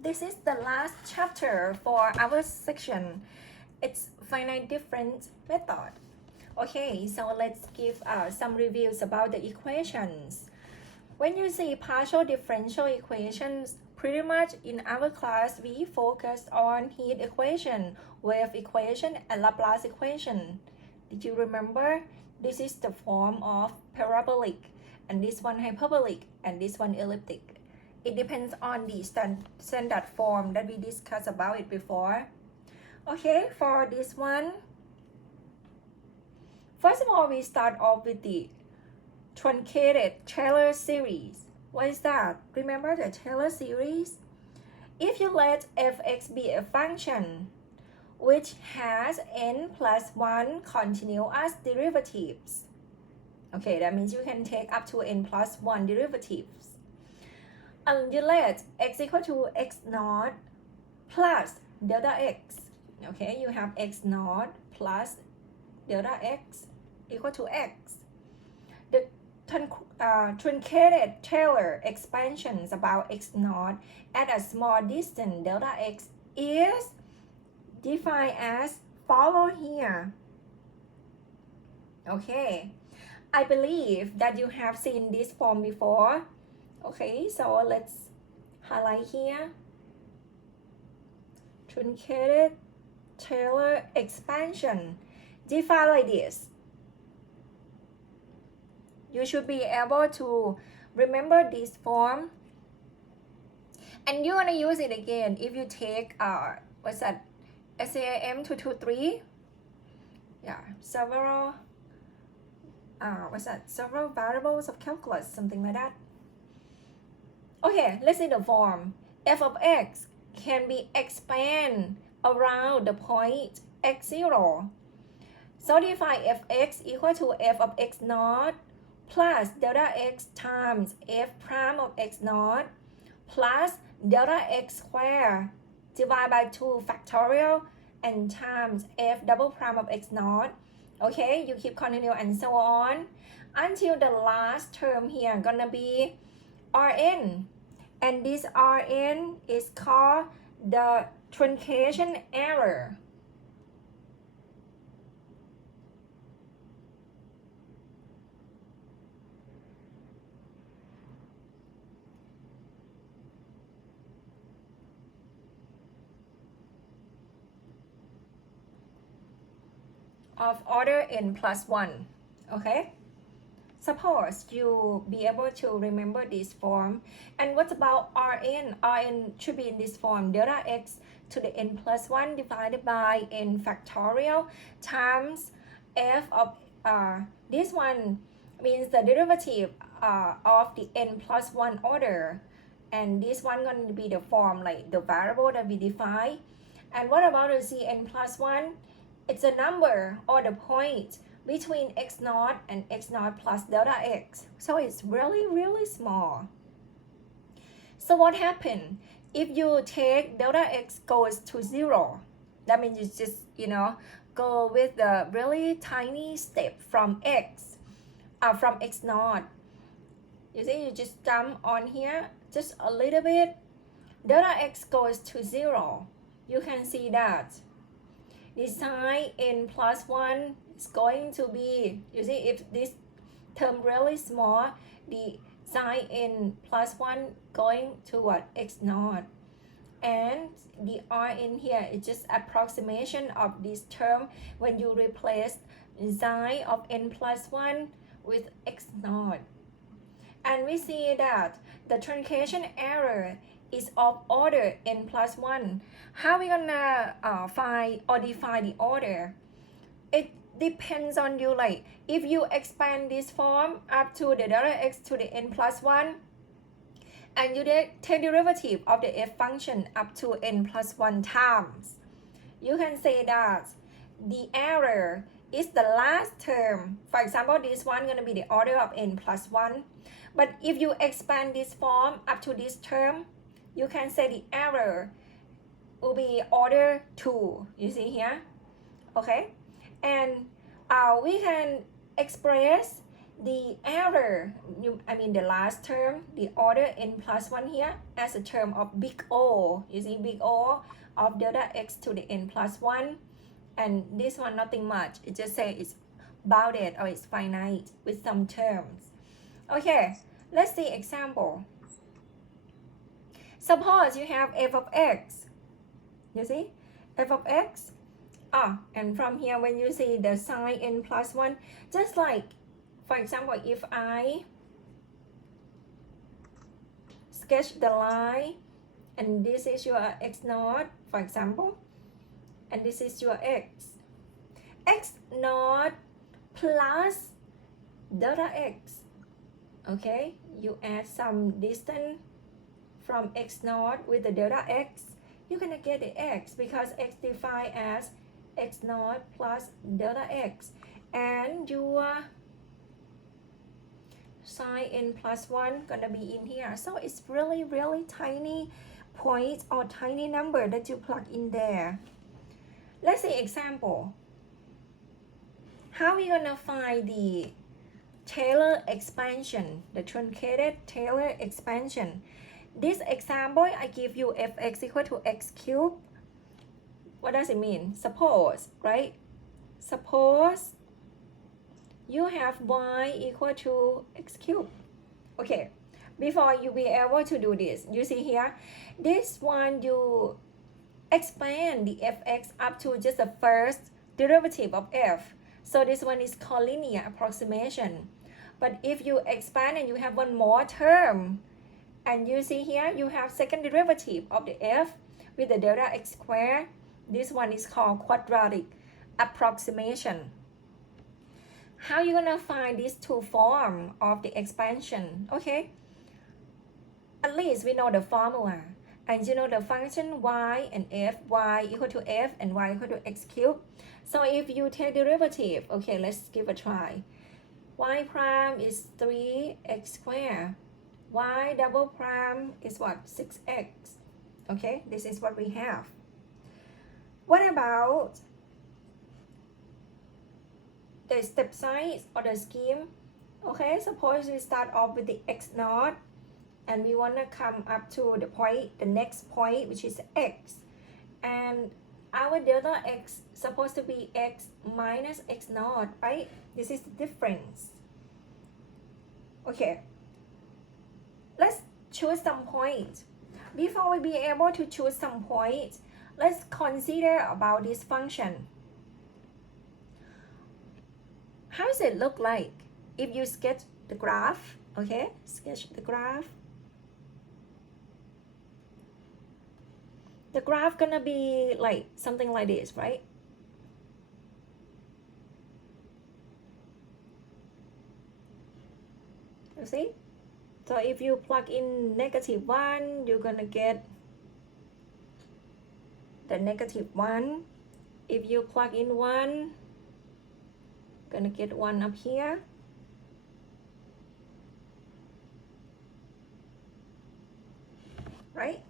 This is the last chapter for our section. It's finite difference method. Okay, so let's give some reviews about the equations. When you see partial differential equations, pretty much in our class we focus on heat equation, wave equation, and Laplace equation. Did you remember? This is the form of parabolic, and this one hyperbolic, and this one elliptic. It depends on the standard form that we discussed about it before. Okay, for this one, first of all, we start off with the truncated Taylor series. What is that? Remember the Taylor series? If you let fx be a function which has n plus 1 continuous derivatives, okay, that means you can take up to n plus 1 derivatives. And you let x equal to x naught plus delta x. Okay, you have x naught plus delta x equal to x. The truncated Taylor expansions about x naught at a small distance delta x is defined as follow here. Okay, I believe that you have seen this form before. Okay, so let's highlight here. Truncated Taylor expansion defined like this. You should be able to remember this form, and you're gonna use it again if you take what's that, SAM 223. Yeah, several several variables of calculus, something like that. Okay, let's see the form. F of x can be expanded around the point x0. So define fx equal to f of x naught plus delta x times f prime of x naught plus delta x squared divided by 2 factorial and times f double prime of x naught. Okay, you keep continue and so on until the last term here gonna be Rn, and this Rn is called the truncation error. Of order n plus 1. Okay, suppose you be able to remember this form. And what about Rn? Rn should be in this form, delta x to the n plus 1 divided by n factorial times f of this one means the derivative of the n plus 1 order, and this one going to be the form like the variable that we define. And what about the Cn plus 1? It's a number or the point between x naught and x naught plus delta x. So it's really small. So what happened? If you take delta x goes to 0, that means you just, go with the really tiny step from x naught. You see, you just jump on here just a little bit. Delta x goes to 0. You can see that the sign n plus 1 is going to be, you see, if this term really small, the sign n plus 1 going to what? X naught. And the R in here is just approximation of this term when you replace sign of n plus 1 with x naught. And we see that the truncation error is of order n plus 1. How we gonna find or define the order? It depends on you. Like if you expand this form up to the delta x to the n plus 1, and you take derivative of the f function up to n plus 1 times, you can say that the error is the last term. For example, this one gonna be the order of n plus 1. But if you expand this form up to this term, you can say the error will be order 2. You see here? Okay? And we can express the error, the last term, the order n plus 1 here as a term of big O. You see big O of delta x to the n plus 1. And this one nothing much. It just say it's bounded or it's finite with some terms. Okay, let's see example. Suppose you have f of x. You see? F of x. And from here when you see the sign n plus 1, just like, for example, if I sketch the line, and this is your x naught, for example, and this is your x naught plus delta x. Okay, you add some distance from x naught with the delta x, you're gonna get the x, because x defined as x naught plus delta x, and your sign n plus 1 gonna be in here. So it's really tiny points or tiny number that you plug in there. Let's see example. How are we gonna find the Taylor expansion, the truncated Taylor expansion? This example, I give you fx equal to x cubed. What does it mean? Suppose, right? Suppose you have y equal to x cubed. Okay, before you be able to do this, you see here, this one you expand the fx up to just the first derivative of f. So this one is called linear approximation. But if you expand and you have one more term, and you see here you have second derivative of the f with the delta x squared, this one is called quadratic approximation. How you gonna find these two forms of the expansion? Okay, at least we know the formula, and you know the function y and f, y equal to f and y equal to x cubed. So if you take derivative, okay, let's give a try. Y prime is 3x squared. Y double prime is what? 6x. Okay, this is what we have. What about the step size or the scheme? Okay, suppose we start off with the x naught, and we want to come up to the point, the next point, which is x. And our delta x supposed to be x minus x naught, right? This is the difference. Okay, let's choose some point. Before we be able to choose some point, let's consider about this function. How does it look like if you sketch the graph? Okay, sketch the graph. The graph gonna be like something like this, right? You see? So if you plug in -1, you're gonna get the -1. If you plug in 1, gonna get 1 up here. Right?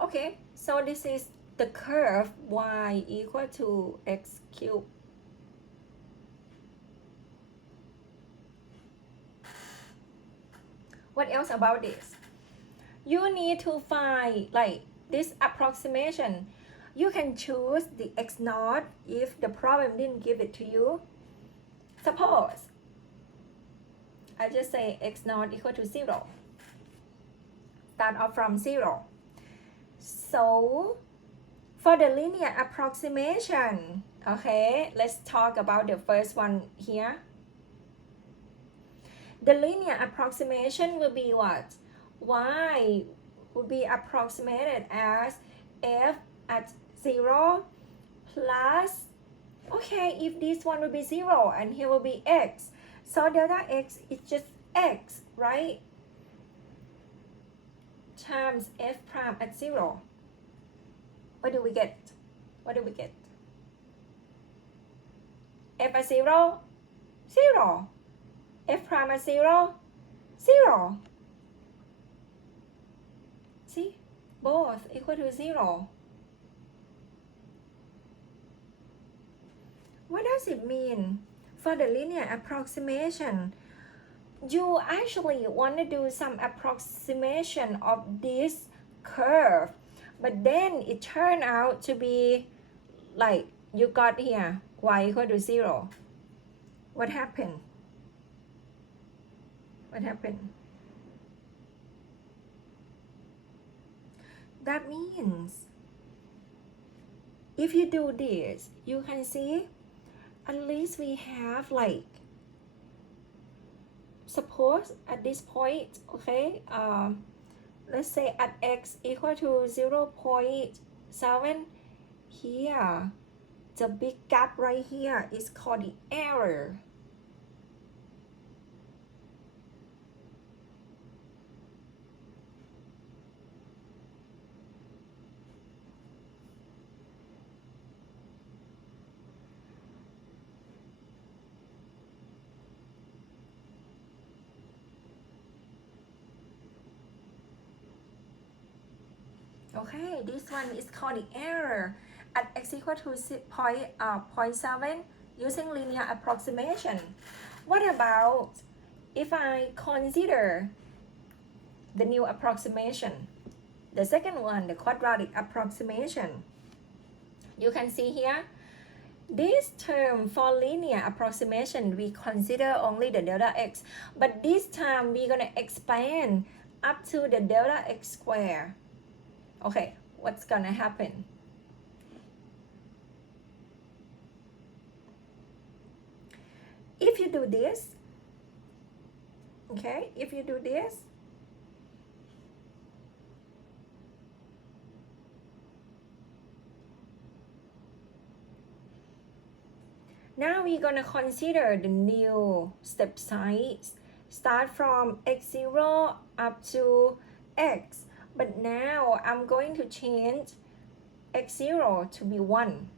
Okay, so this is the curve y equal to x cubed. What else about this? You need to find like this approximation. You can choose the x naught if the problem didn't give it to you. Suppose I just say x naught equal to 0. Start off from 0. So for the linear approximation, okay, let's talk about the first one here. The linear approximation will be what? Y will be approximated as f at 0 plus, okay, if this one will be 0 and here will be x, so delta x is just x, right? Times f prime at 0. What do we get? What do we get? F at 0, 0. F prime at 0, 0. See? Both equal to 0. What does it mean? for the linear approximation, you actually want to do some approximation of this curve, but then it turned out to be like you got here y equal to 0. What happened? What happened? That means if you do this, you can see at least we have like, suppose at this point, okay, let's say at x equal to 0.7, here the big gap right here is called the error. Okay, this one is called the error at x equal to 0.7 using linear approximation. What about if I consider the new approximation, the second one, the quadratic approximation? You can see here, this term for linear approximation, we consider only the delta x, but this time we're going to expand up to the delta x squared. Okay, what's gonna happen? If you do this, okay, if you do this, now we're gonna consider the new step size. Start from x0 up to x. But now I'm going to change x0 to be 1.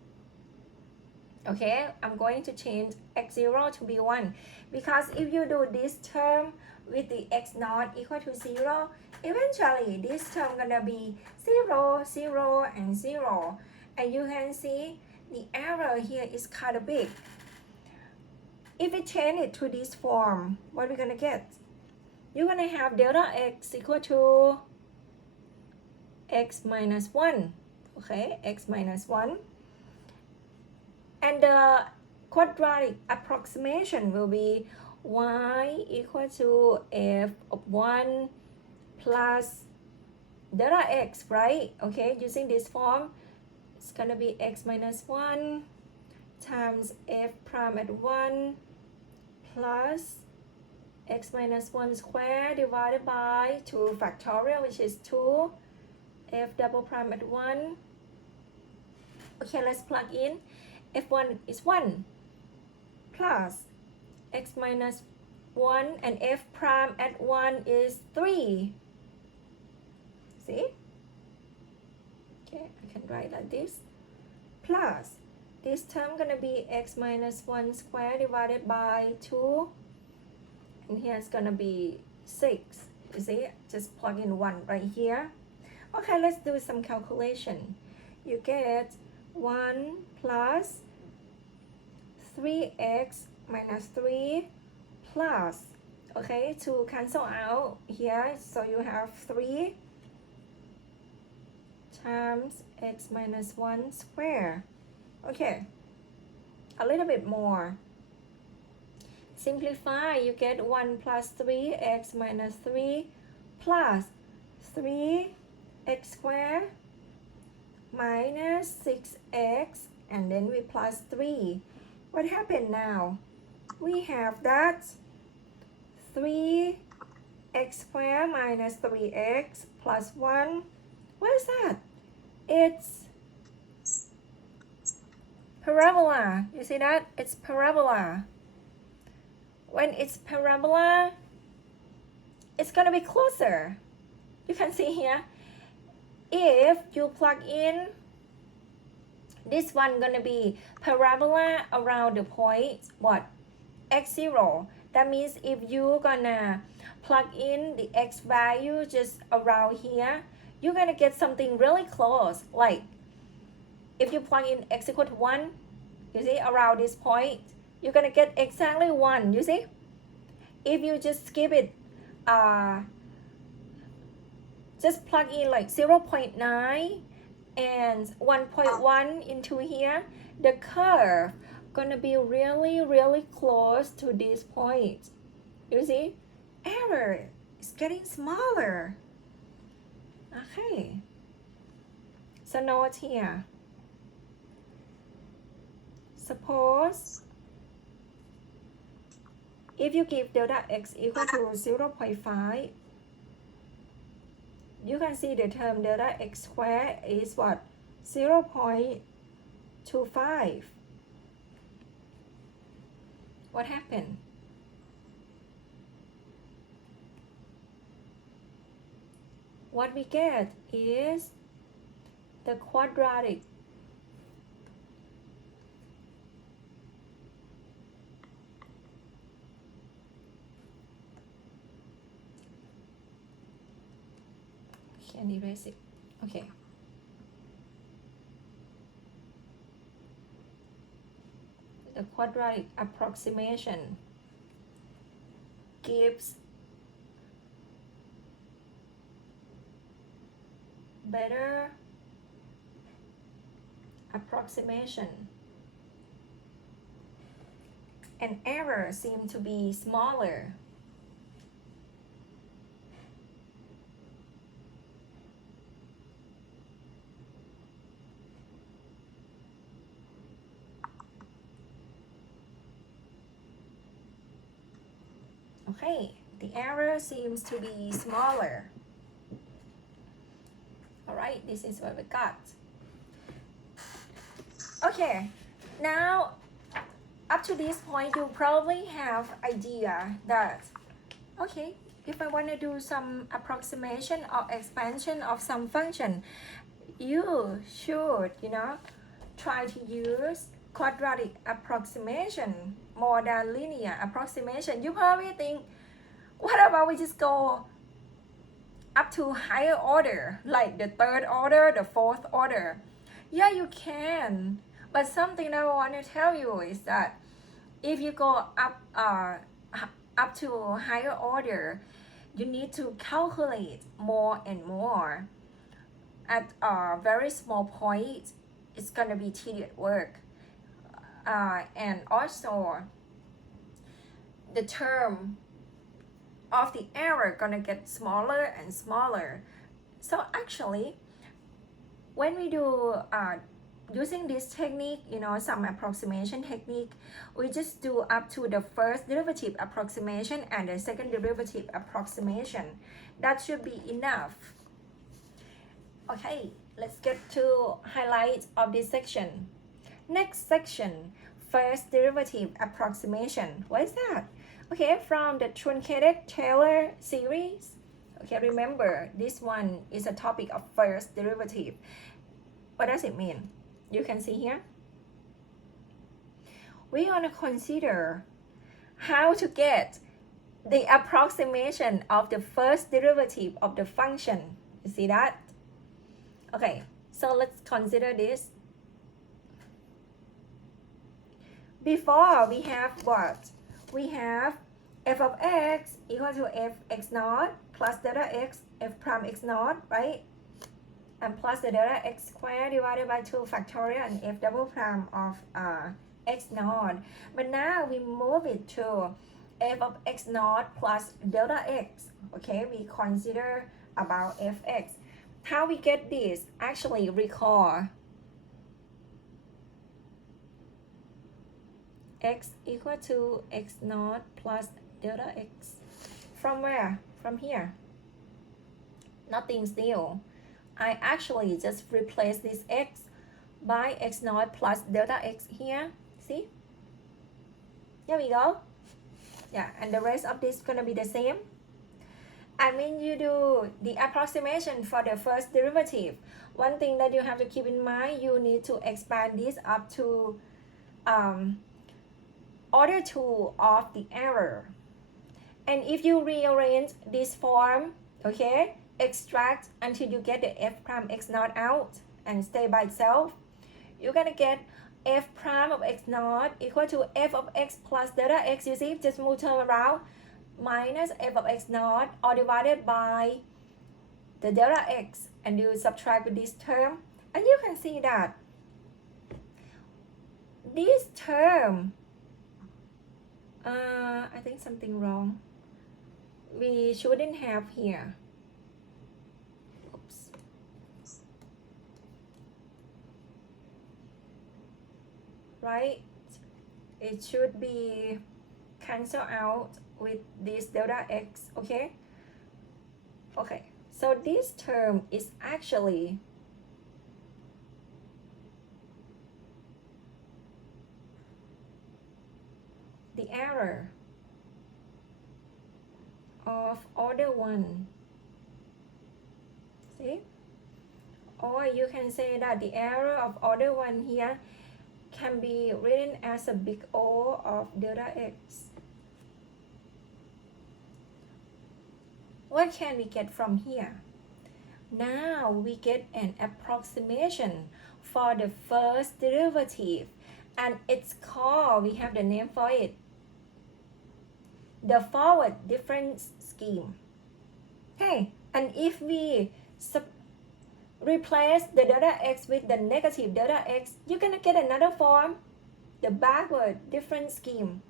Okay, I'm going to change x0 to be 1. Because if you do this term with the x0 equal to 0, eventually this term gonna be 0, 0, and 0. And you can see the error here is kind of big. If we change it to this form, what are we gonna get? You're gonna have delta x equal to x minus 1, okay, x minus 1, and the quadratic approximation will be y equal to f of 1 plus delta x, right? Okay, using this form, it's gonna be x minus 1 times f prime at 1 plus x minus 1 squared divided by 2 factorial, which is 2, f double prime at 1. Okay, let's plug in. f1 is 1 plus x minus 1 and f prime at 1 is 3. See? Okay, I can write like this. Plus, this term gonna be x minus 1 squared divided by 2. And here it's gonna be 6. You see? Just plug in 1 right here. Okay, let's do some calculation. You get 1 plus 3x minus 3 plus, okay, to cancel out here, so you have 3 times x minus 1 squared. Okay, a little bit more. Simplify, you get 1 plus 3x minus 3 plus 3x squared minus 6x, and then we plus 3. What happened now? We have that 3x squared minus 3x plus 1. What is that? It's parabola. You see that? It's parabola. When it's parabola, it's gonna be closer. You can see here, if you plug in, this one gonna be parabola around the point, what? x0. That means if you gonna plug in the x value just around here, you're gonna get something really close. Like, if you plug in x equal to 1, you see, around this point, you're gonna get exactly 1, you see? If you just skip it, just plug in like 0.9 and 1.1 into here, the curve gonna be really close to this point. You see? Error is getting smaller. Okay. So note here. Suppose if you give delta x equal to 0.5, you can see the term delta x squared is what? 0.25. What happened? What we get is the quadratic can erase it. Okay. The quadratic approximation gives better approximation, and error seems to be smaller. Okay, the error seems to be smaller. All right, this is what we got. Okay, now up to this point, you probably have idea that, okay, if I want to do some approximation or expansion of some function, you should, try to use quadratic approximation more than linear approximation. You probably think, what about we just go up to higher order, like the 3rd order, the 4th order? Yeah, you can. But something that I want to tell you is that if you go up to higher order, you need to calculate more and more. At a very small point, it's gonna be tedious work. And also, the term of the error gonna get smaller and smaller. So actually, when we do using this technique, some approximation technique, we just do up to the first derivative approximation and the second derivative approximation. That should be enough. Okay, let's get to highlights of this section. Next section, first derivative approximation. What is that? Okay, from the Truncated Taylor series. Okay, remember, this one is a topic of first derivative. What does it mean? You can see here. We want to consider how to get the approximation of the first derivative of the function. You see that? Okay, so let's consider this. Before, we have what? We have f of x equal to f x naught plus delta x f prime x naught, right? And plus the delta x squared divided by 2 factorial and f double prime of x naught. But now we move it to f of x naught plus delta x. Okay, we consider about fx. How we get this? Actually, recall x equal to x naught plus delta x. From where? From here. Nothing still. I actually just replace this x by x naught plus delta x here. See? Here we go. Yeah, and the rest of this is gonna be the same. And when you do the approximation for the first derivative, one thing that you have to keep in mind, you need to expand this up to order 2 of the error. And if you rearrange this form, okay, extract until you get the f prime x naught out and stay by itself, you're gonna get f prime of x naught equal to f of x plus delta x, you see, just move term around, minus f of x naught or divided by the delta x, and you subtract with this term, and you can see that this term, I think something wrong. We shouldn't have here. Oops. Right? It should be cancel out with this delta x, okay? Okay, so this term is actually the error of order 1. See? Or you can say that the error of order 1 here can be written as a big O of delta x. What can we get from here? Now we get an approximation for the first derivative, and it's called, we have the name for it, the forward difference scheme. Okay, and if we replace the delta x with the negative delta x, you're gonna get another form, the backward difference scheme.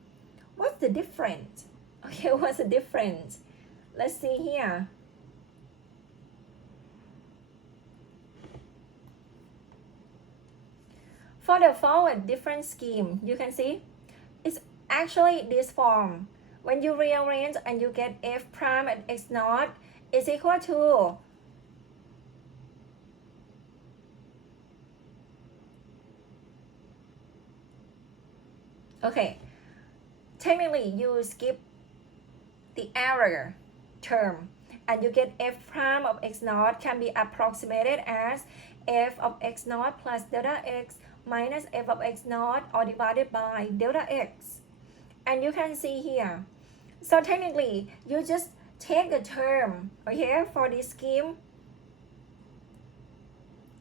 What's the difference? Okay, what's the difference? Let's see here. For the forward difference scheme, you can see it's actually this form. When you rearrange and you get f prime at x naught is equal to okay, technically you skip the error term and you get f prime of x naught can be approximated as f of x naught plus delta x minus f of x naught or divided by delta x. And you can see here, so technically you just take the term, okay, for this scheme.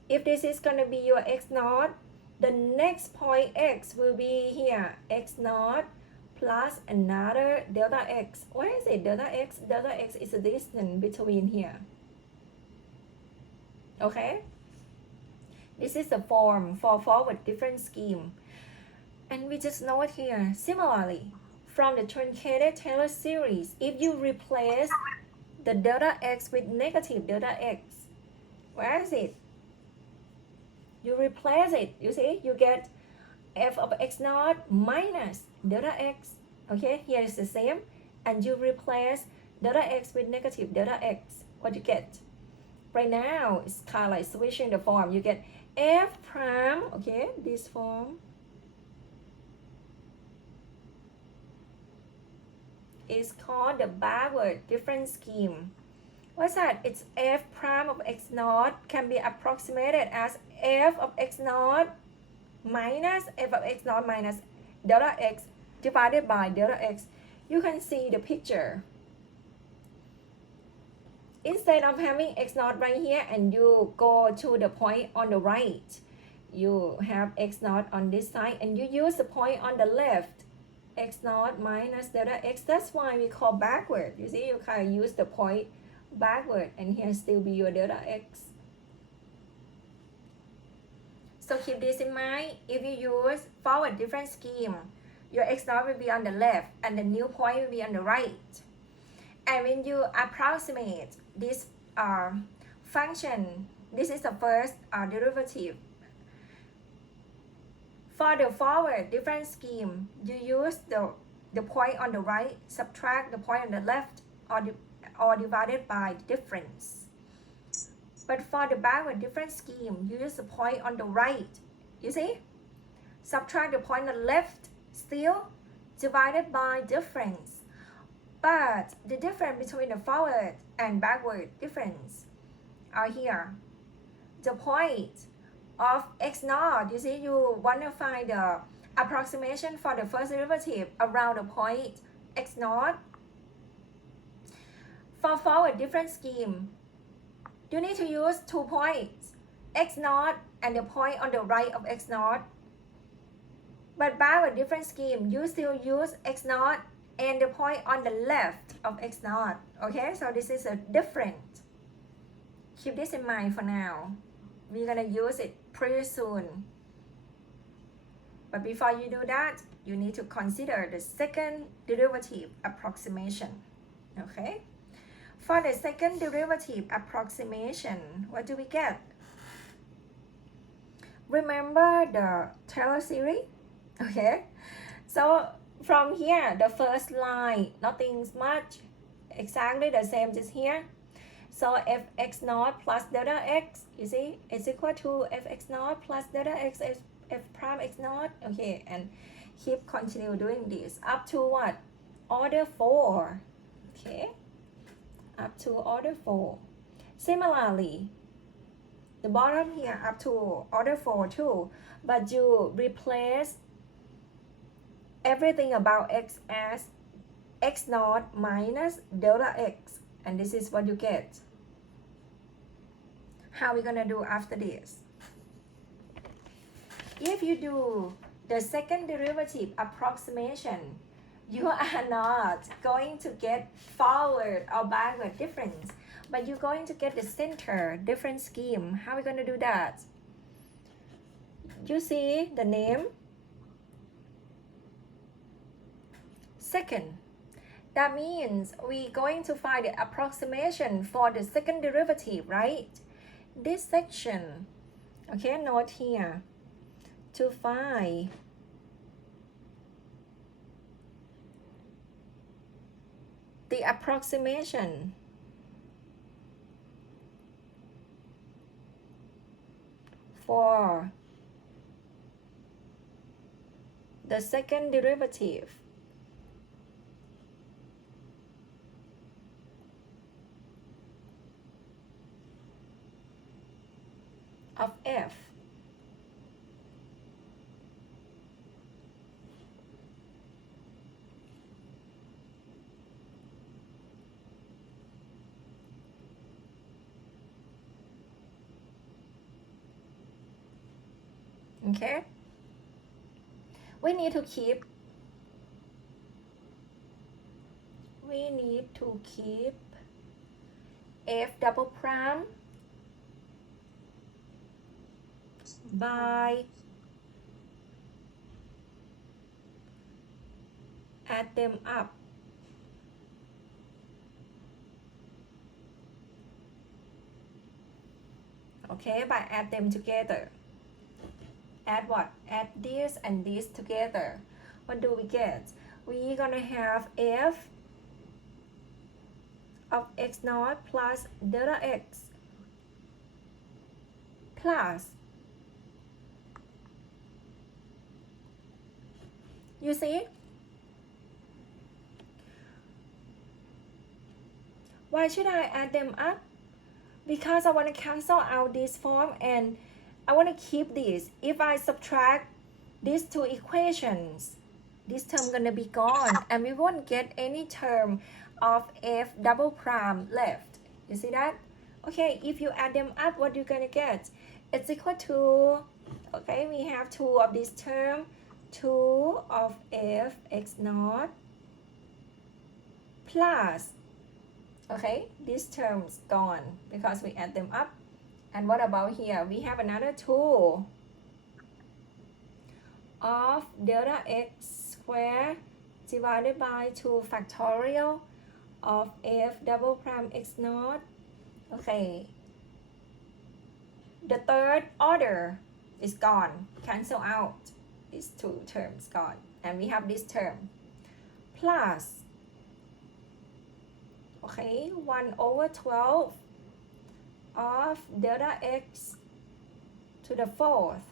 If this is going to be your x naught, the next point x will be here, x naught plus another delta x. Where is it, delta x? Delta x is the distance between here. Okay? This is the form for forward difference scheme. And we just note here, similarly, from the truncated Taylor series, if you replace the delta x with negative delta x, where is it? You replace it, you see, you get f of x naught minus delta x. Okay, here is the same, and you replace delta x with negative delta x. What you get? Right now, it's kind of like switching the form. You get f prime, okay, this form, is called the backward difference scheme. What's that? It's f prime of x naught can be approximated as f of x naught minus f of x naught minus delta x divided by delta x. You can see the picture. Instead of having x naught right here and you go to the point on the right, you have x naught on this side and you use the point on the left, x naught minus delta x. That's why we call backward. You see, you kind of use the point backward, and here still be your delta x. So keep this in mind. If you use forward difference scheme, your x naught will be on the left and the new point will be on the right. And when you approximate this function, this is the first derivative. For the forward difference scheme, you use the point on the right, subtract the point on the left, or divided by the difference. But for the backward difference scheme, you use the point on the right. You see? Subtract the point on the left, still divided by difference. But the difference between the forward and backward difference are here. The point of x naught, you see, you want to find the approximation for the first derivative around the point x naught. For forward difference scheme, you need to use 2 points, x naught and the point on the right of x naught. But by a different scheme, you still use x naught and the point on the left of x naught. Okay, so this is a different. Keep this in mind for now. We're gonna use it pretty soon. But before you do that, you need to consider the second derivative approximation. Okay? For the second derivative approximation, what do we get? Remember the Taylor series? Okay? So from here, the first line, nothing's much, exactly the same just here. So fx naught plus delta x, you see, is equal to fx naught plus delta x is f prime x naught. Okay, and keep continue doing this up to what? Order 4. Okay, up to order 4. Similarly, the bottom here up to order 4 too, but you replace everything about x as x naught minus delta x, and this is what you get. How are we gonna do after this? If you do the second derivative approximation, you are not going to get forward or backward difference, but you're going to get the center different scheme. How are we going to do that? You see the name? Second. That means we're going to find the approximation for the second derivative, right? This section, okay, note here, to find the approximation for the second derivative of f. Okay, we need to keep f double prime by add them up. Okay, by add them together. Add what? Add this and this together. What do we get? We're gonna have f of x naught plus delta x plus, you see? Why should I add them up? Because I want to cancel out this form and I want to keep this. If I subtract these two equations, this term gonna be gone and we won't get any term of f double prime left. You see that? Okay, if you add them up, what you're gonna get? It's equal to, okay, we have 2 of this term, 2 of f x naught plus, okay, this term's gone because we add them up. And what about here? We have another 2 of delta x squared divided by 2 factorial of f double prime x naught. Okay, the third order is gone, cancel out, these 2 terms gone, and we have this term plus, okay, 1/12 of delta x to the fourth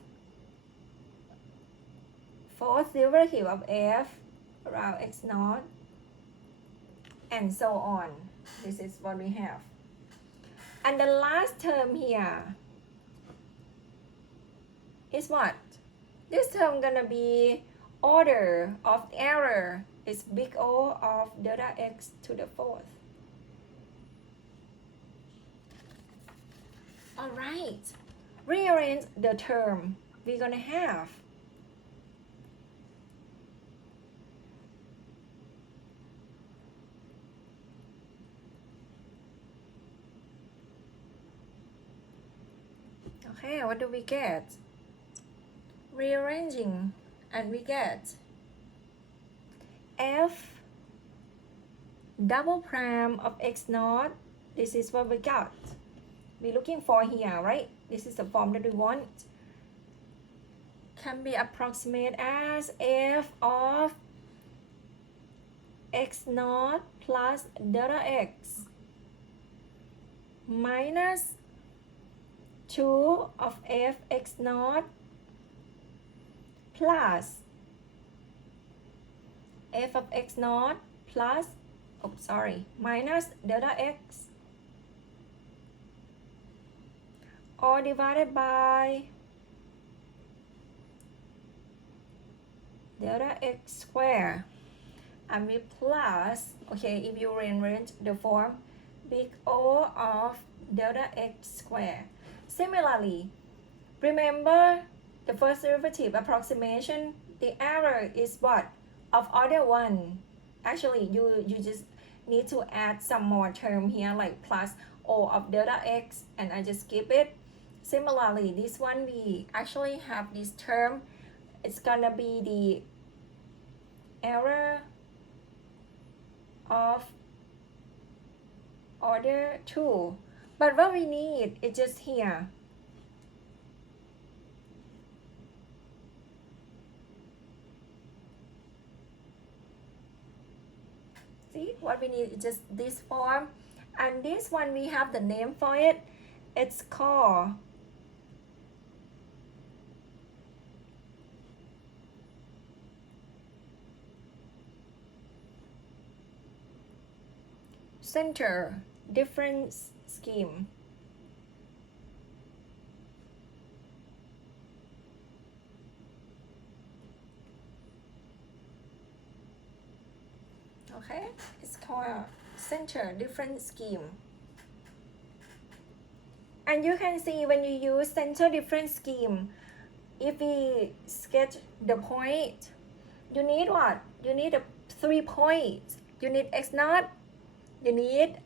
derivative of f around x naught, and so on. This is what we have. And the last term here is what? This term gonna be order of error is big O of delta x to the fourth. Alright, rearrange the term we're gonna have. Okay, what do we get? Rearranging, and we get f double prime of x naught. This is what we got. We're looking for here, right? This is the form that we want. Can be approximated as f of x naught plus delta x minus 2 of f x naught plus f of x naught plus, minus delta x, or divided by delta x squared, and we plus, okay, if you rearrange the form, big O of delta x squared. Similarly, remember the first derivative approximation, the error is what? Of order 1. Actually, you just need to add some more term here, like plus O of delta x, and I just skip it. Similarly, this one we actually have this term. It's gonna be the error of order 2. But what we need is just here. See, what we need is just this form. And this one, we have the name for it. It's called center difference scheme. Okay, it's called center difference scheme. And you can see when you use center difference scheme, if we sketch the point, you need what? You need 3 points. You need x naught. You need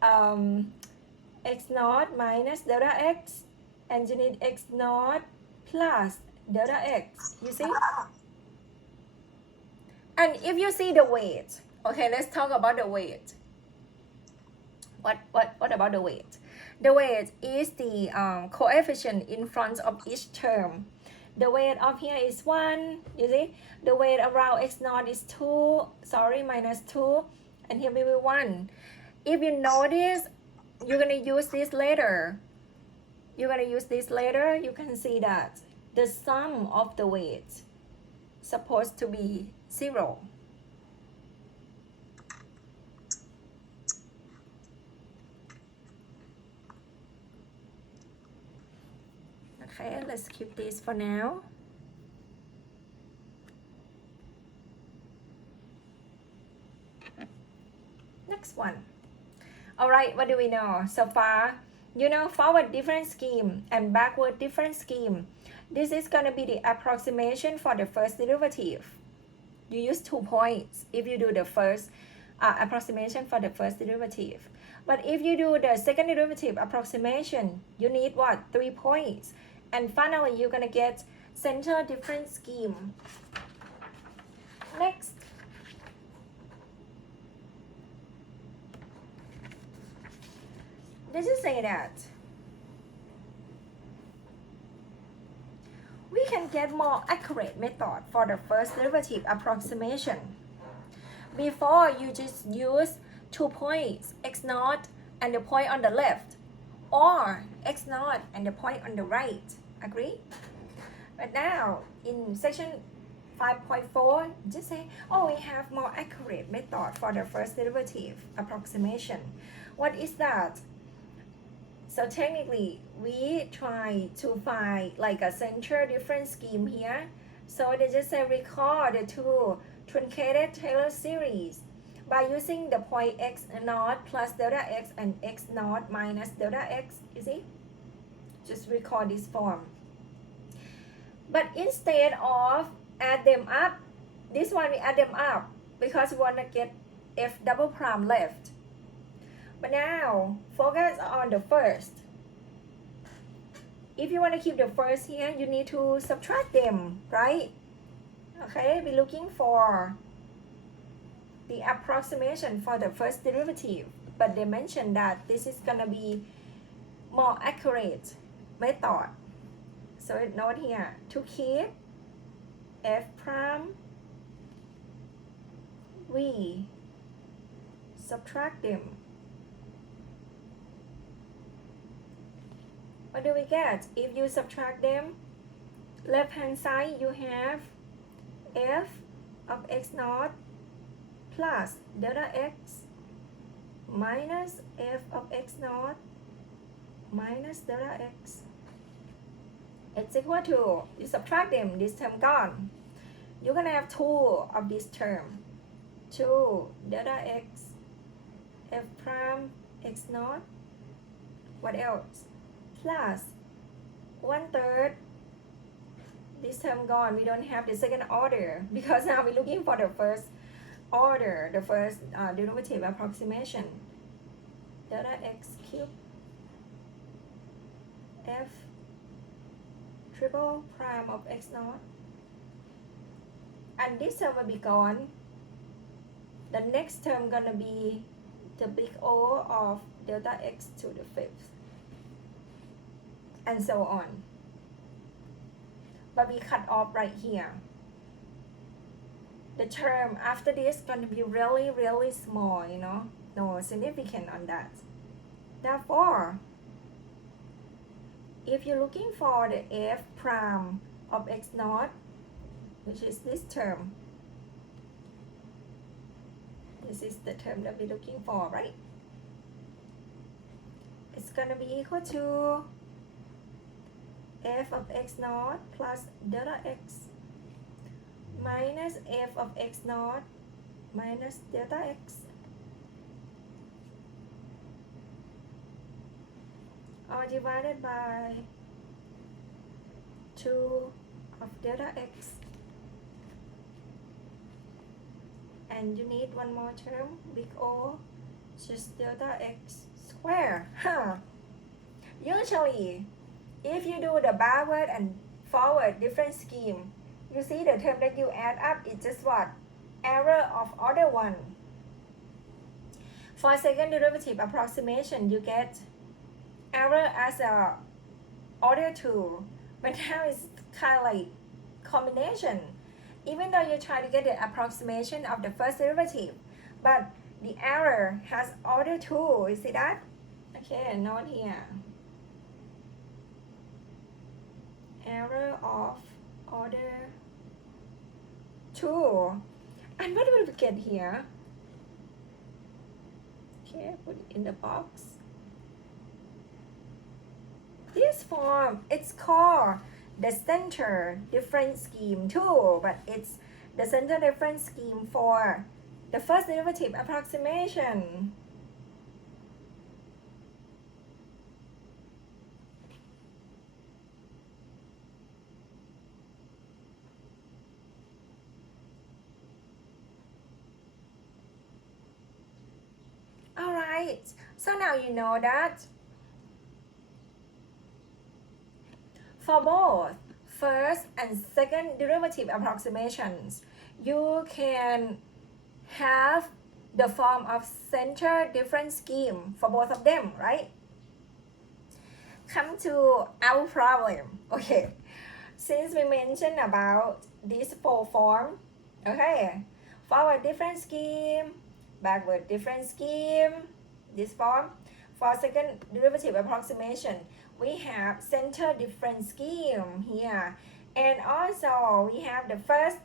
x naught minus delta x, and you need x naught plus delta x. You see? And if you see the weight, okay, let's talk about the weight. What about the weight? The weight is the coefficient in front of each term. The weight of here is 1, you see? The weight around x naught is minus 2, and here will be 1. If you notice, you're gonna use this later. You can see that the sum of the weights supposed to be 0. Okay, let's keep this for now. Next one. All right, what do we know so far? You know forward difference scheme and backward difference scheme. This is going to be the approximation for the first derivative. You use 2 points if you do the first approximation for the first derivative. But if you do the second derivative approximation, you need what? 3 points. And finally, you're going to get center difference scheme. Next. Let's just say that we can get more accurate method for the first derivative approximation. Before, you just use 2 points, x naught and the point on the left, or x naught and the point on the right. Agree? But now, in section 5.4, just say, oh, we have more accurate method for the first derivative approximation. What is that? So technically, we try to find like a center difference scheme here. So they just say recall the 2 truncated Taylor series by using the point x naught plus delta x and x naught minus delta x. You see? Just recall this form. But instead of add them up, this one we add them up because we want to get f double prime left. But now, focus on the first. If you want to keep the first here, you need to subtract them, right? Okay, we're looking for the approximation for the first derivative, but they mentioned that this is gonna be more accurate method. So note here, to keep f prime, we subtract them. What do we get? If you subtract them, left hand side you have f of x naught plus delta x minus f of x naught minus delta x. It's equal to, you subtract them, this term gone. You're gonna have 2 of this term. 2 delta x f prime x naught, what else? Plus 1/3, this term gone, we don't have the second order because now we're looking for the first order, the first derivative approximation. Delta x cubed f triple prime of x naught, and this term will be gone. The next term gonna be the big O of delta x to the 5th, and so on. But we cut off right here. The term after this gonna be really, really small, you know, no significant on that. Therefore, if you're looking for the f prime of x naught, which is this term, this is the term that we're looking for, right? It's gonna be equal to f of x naught plus delta x minus f of x naught minus delta x, all divided by 2 of delta x. And you need one more term, big O, just delta x squared. Usually, if you do the backward and forward different scheme, you see the term that you add up is just what? Error of order 1. For second derivative approximation, you get error as a order 2, but now it's kind of like combination. Even though you try to get the approximation of the first derivative, but the error has order 2, you see that? Okay, note here. Error of order 2. And what will we get here? Okay, put it in the box. This form, it's called the center difference scheme too, but it's the center difference scheme for the first derivative approximation. Alright, so now you know that for both first and second derivative approximations, you can have the form of center difference scheme for both of them, right? Come to our problem. Okay, since we mentioned about these 4 forms, okay, forward difference scheme, backward difference scheme, this form. For second derivative approximation, we have center difference scheme here, and also we have the first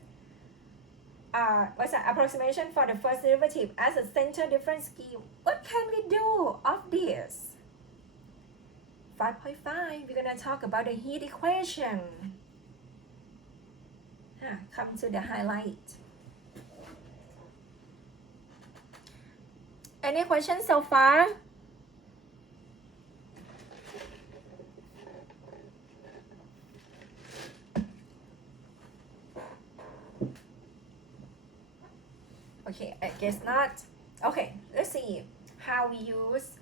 approximation for the first derivative as a center difference scheme. What can we do of this? 5.5, we're gonna talk about the heat equation. Come to the highlight. Any questions so far? Okay, I guess not. Okay, let's see how we use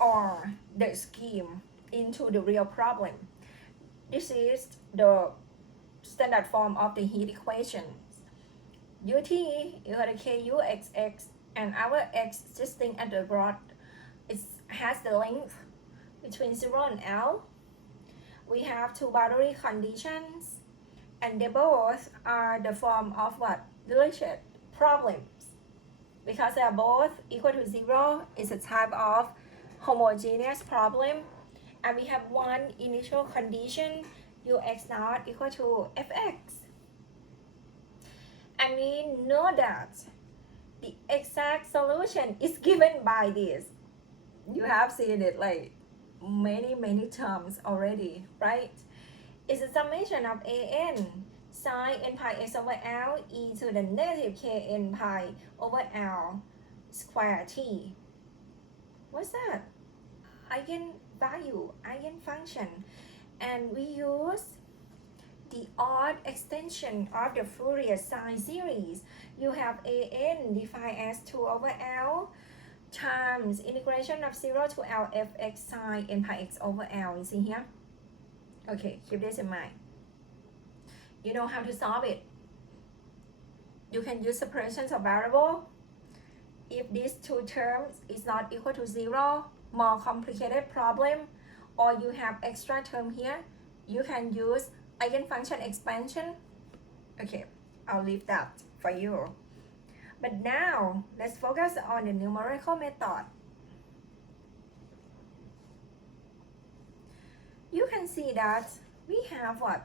or the scheme into the real problem. This is the standard form of the heat equation. Ut equal to kuxx, and our x existing at the rod has the length between 0 and L. We have two boundary conditions, and they both are the form of what? Delicious problems. Because they are both equal to 0, it's a type of homogeneous problem. And we have one initial condition, ux naught equal to fx. And we know that the exact solution is given by this. You have seen it like many times already, right? It's a summation of an sine n pi x over L e to the negative k n pi over L square t. What's that? Eigenvalue, eigenfunction. And we use the odd extension of the Fourier sine series. You have an defined as 2 over L times integration of 0 to L fx sine n pi x over L. You see here? Okay, keep this in mind. You know how to solve it. You can use separations of variable. If these two terms is not equal to 0, more complicated problem, or you have extra term here, you can use eigenfunction expansion. Okay, I'll leave that for you. But now, let's focus on the numerical method. You can see that we have what?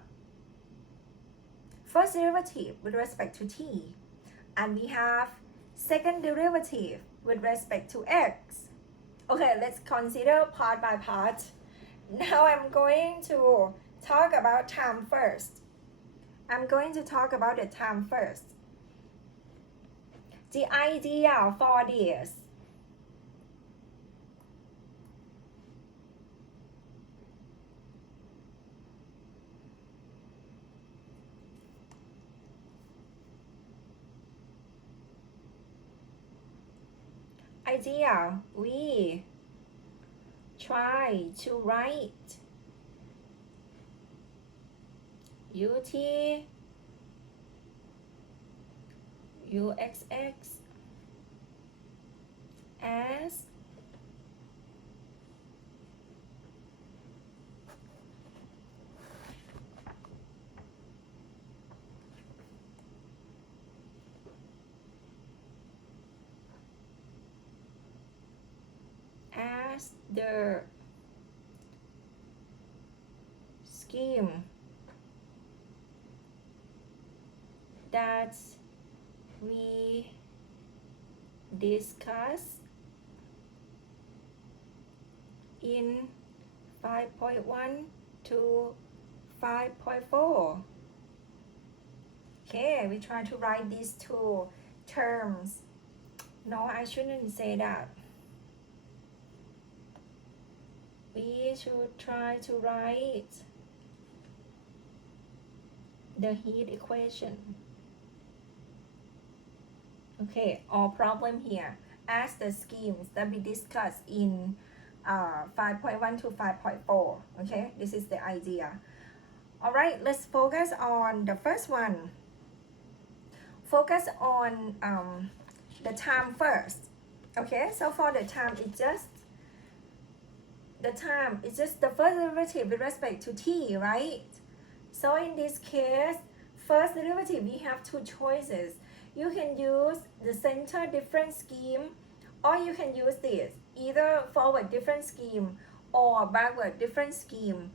First derivative with respect to t, and we have second derivative with respect to x. Okay, let's consider part by part. Now I'm going to talk about time first. I'm going to talk about the time first. The idea for this idea, we try to write ut uxx as the scheme that we discussed in 5.1 to 5.4. Okay, we try to write these two terms. No, I shouldn't say that. We should try to write the heat equation. Okay, our problem here as the schemes that we discussed in 5.1 to 5.4. Okay, this is the idea. All right, let's focus on the first one. Focus on the time first. Okay, so for the time, it's just the first derivative with respect to t, right? So in this case, first derivative, we have two choices. You can use the center difference scheme, or you can use this, either forward difference scheme or backward difference scheme.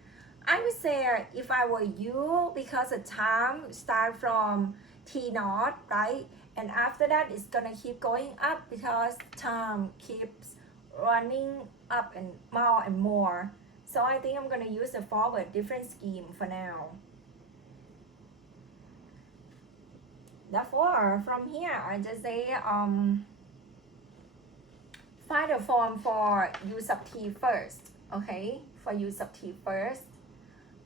I would say if I were you, because the time start from t naught, right? And after that, it's gonna keep going up because time keeps running up and more. So I think I'm gonna use the forward difference scheme for now. Therefore, from here, I just say find a form for u sub t first. Okay, for u sub t first,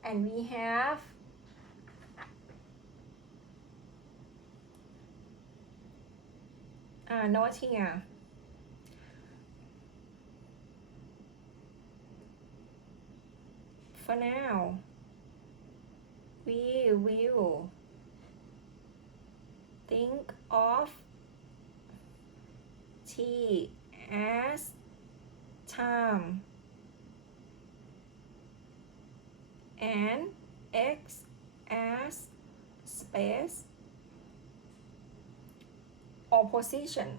and we have note here. for now we will think of t as time and x as space or position.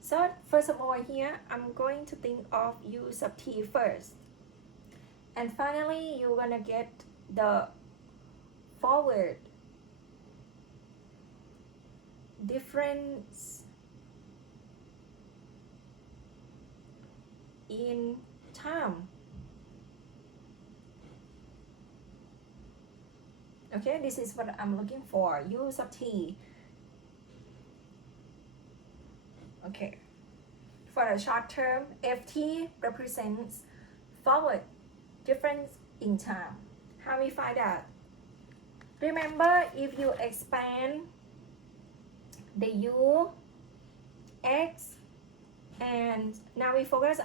So first of all here, I'm going to think of u sub t first. And finally, you're gonna get the forward difference in time. Okay, this is what I'm looking for, u sub t. Okay, for the short term, ft represents forward difference in time. How we find that? Remember, if you expand the u, x, and now we focus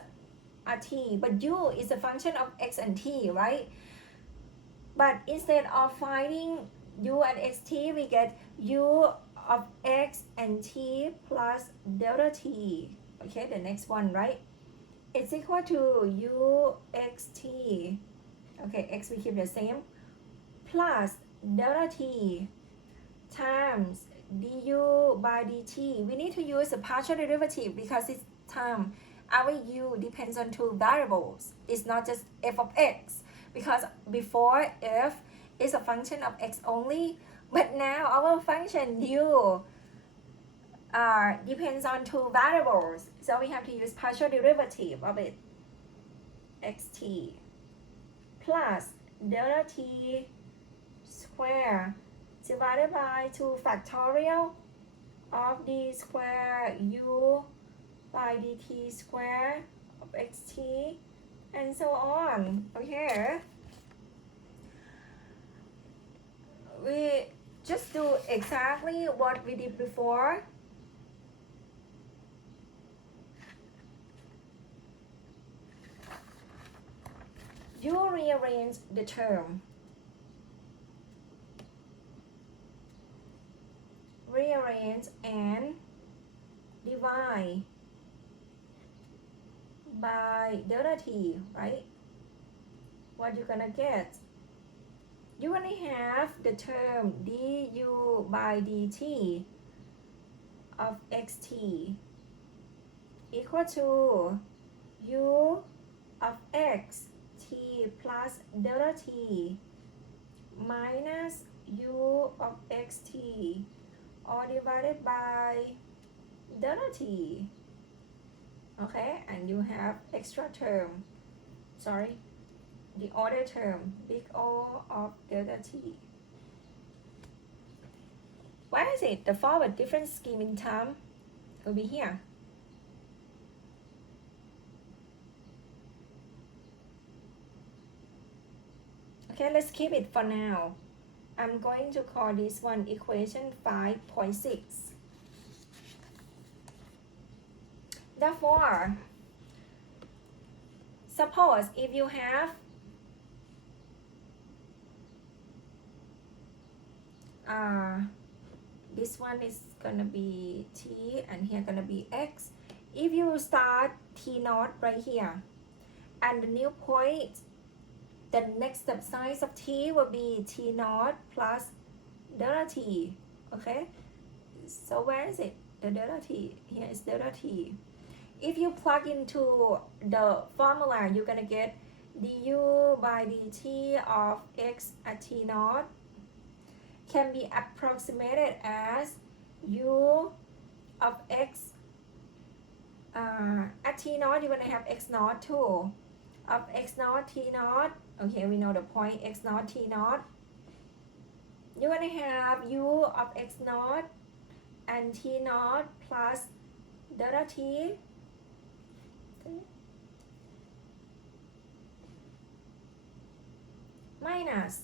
on t, but u is a function of x and t, right? But instead of finding u and xt, we get u of x and t plus delta t. Okay, the next one, right? It's equal to u xt. Okay, x we keep the same. Plus delta t times du by dt. We need to use a partial derivative because it's time. Our u depends on two variables. It's not just f of x, because before f is a function of x only, but now our function u depends on two variables, so we have to use partial derivative of it. Xt plus delta t square divided by 2 factorial of d square u by dt square of xt, and so on. Okay, we just do exactly what we did before. You rearrange the term. Rearrange and divide by delta t, right? What you're gonna get? You're gonna have the term du by dt of xt equal to u of x t plus delta t minus u of xt all divided by delta t. Okay, and you have extra term, sorry, the other term, big O of delta t. Where is it? The forward difference scheme in time will be here. Okay, let's keep it for now. I'm going to call this one equation 5.6. Therefore, suppose if you have this one is gonna be t and here gonna be x. If you start t naught right here and the new point, the next step size of t will be t naught plus delta t. Okay, so where is it? The delta t, here is delta t. If you plug into the formula, you're gonna get du by dt of x at t naught can be approximated as u of x at t naught. You're gonna have x naught too, of x naught t naught. Okay, we know the point x naught t naught. You're gonna have u of x naught and t naught plus delta t. Minus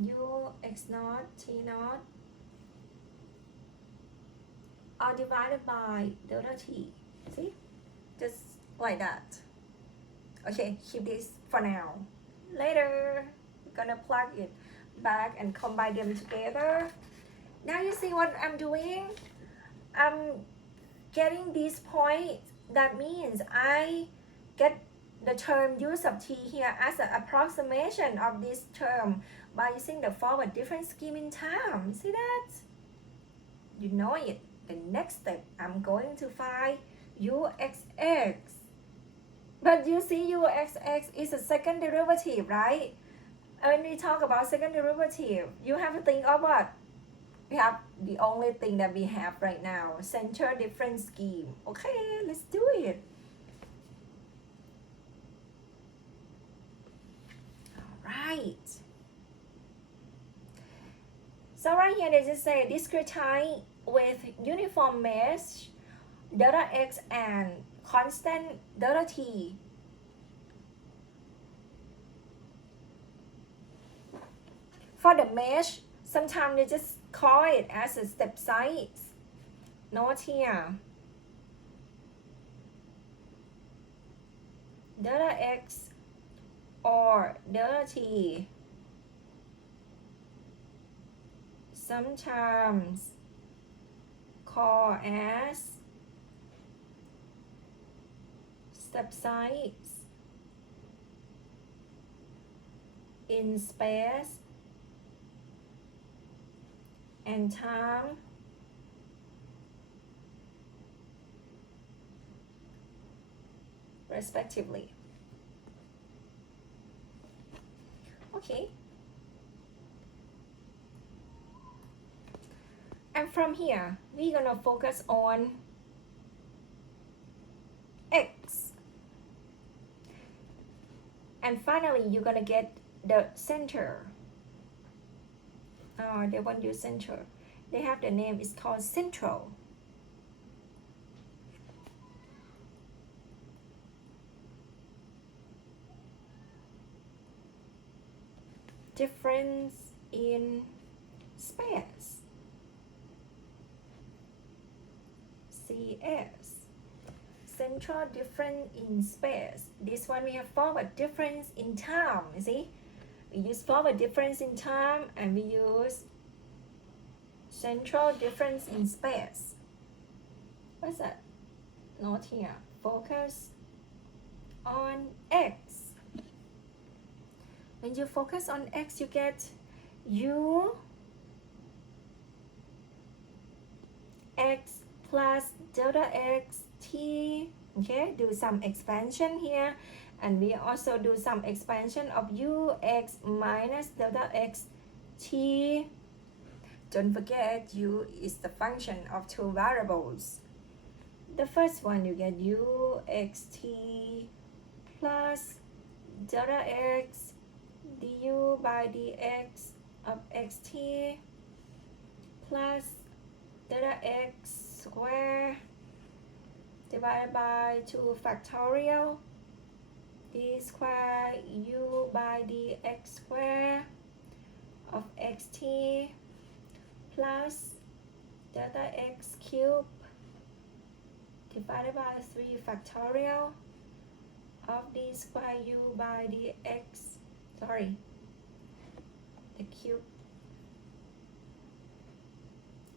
u x naught t naught all divided by delta t. See, just like that. Okay, keep this for now. Later, we're gonna plug it back and combine them together. Now you see what I'm doing? I'm getting this point. That means I get the term use of t here as an approximation of this term by using the forward difference scheme in time. See that? You know it. The next step, I'm going to find uxx. But you see uxx is a second derivative, right? When we talk about second derivative, you have to think of what? We have the only thing that we have right now, center difference scheme. Okay, let's do it. All right. So right here they just say discretize with uniform mesh delta x and constant delta t. For the mesh, sometimes they just call it as a step size. Note here. Delta x or delta t sometimes call as step size in space and time respectively. Okay. And from here, we're gonna focus on x. And finally, you're gonna get the center. They won't use center. They have the name, it's called central. Difference in space. CS. Central difference in space. This one we have forward difference in time. You see? We use forward difference in time and we use central difference in space. What's that? Note here. Focus on x. When you focus on x, you get u x plus delta x t. Okay, do some expansion here. And we also do some expansion of ux minus delta x t. Don't forget, u is the function of two variables. The first one, you get uxt plus delta x du by dx of xt plus delta x square divided by 2 factorial d square u by dx square of xt plus delta x cubed divided by 3 factorial of d square u by dx, the cube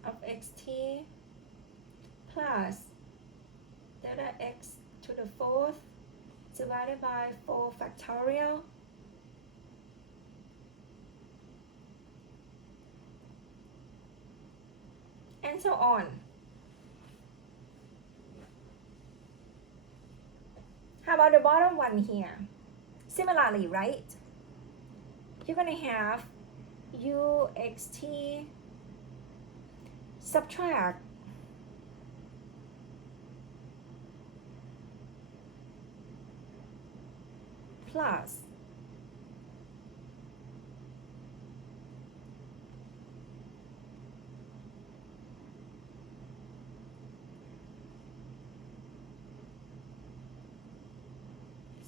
of xt plus delta x to the 4th divided by 4 factorial and so on. How about the bottom one here? Similarly, right? You're gonna have uxt subtract plus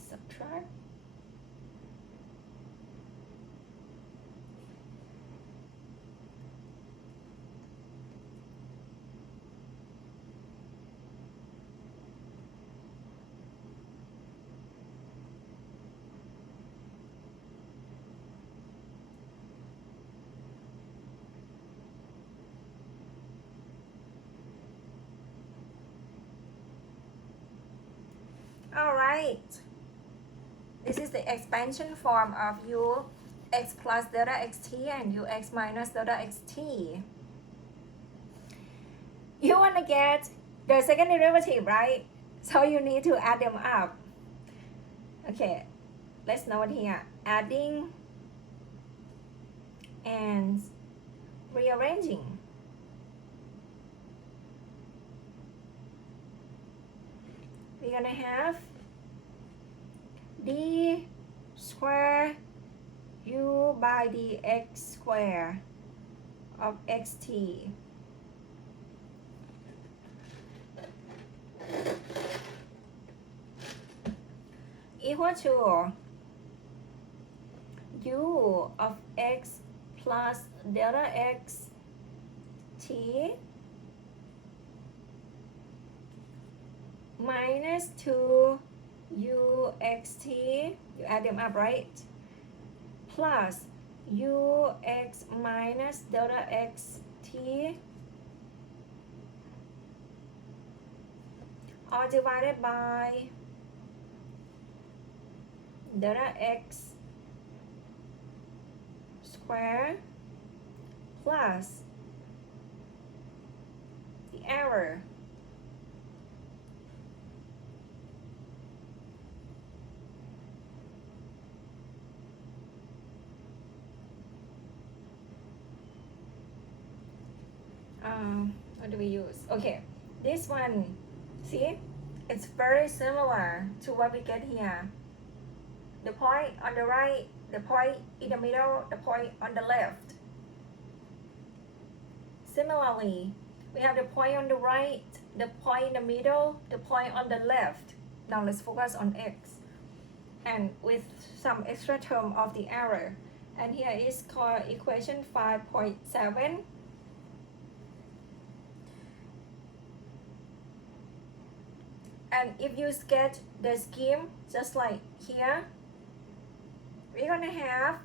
subtract right? This is the expansion form of ux plus delta xt and ux minus delta xt. You want to get the second derivative, right? So you need to add them up. Okay, let's note here, adding and rearranging. We're gonna have d square u by dx square of xt equal to u of x plus delta x t minus 2 uxt, you add them up, right? Plus ux minus delta xt all divided by delta x square plus the error what do we use? Okay, this one, see, it's very similar to what we get here. The point on the right, the point in the middle, the point on the left. Similarly, we have the point on the right, the point in the middle, the point on the left. Now let's focus on x. And with some extra term of the error. And here is called equation 5.7. And if you sketch the scheme just like here, we're gonna have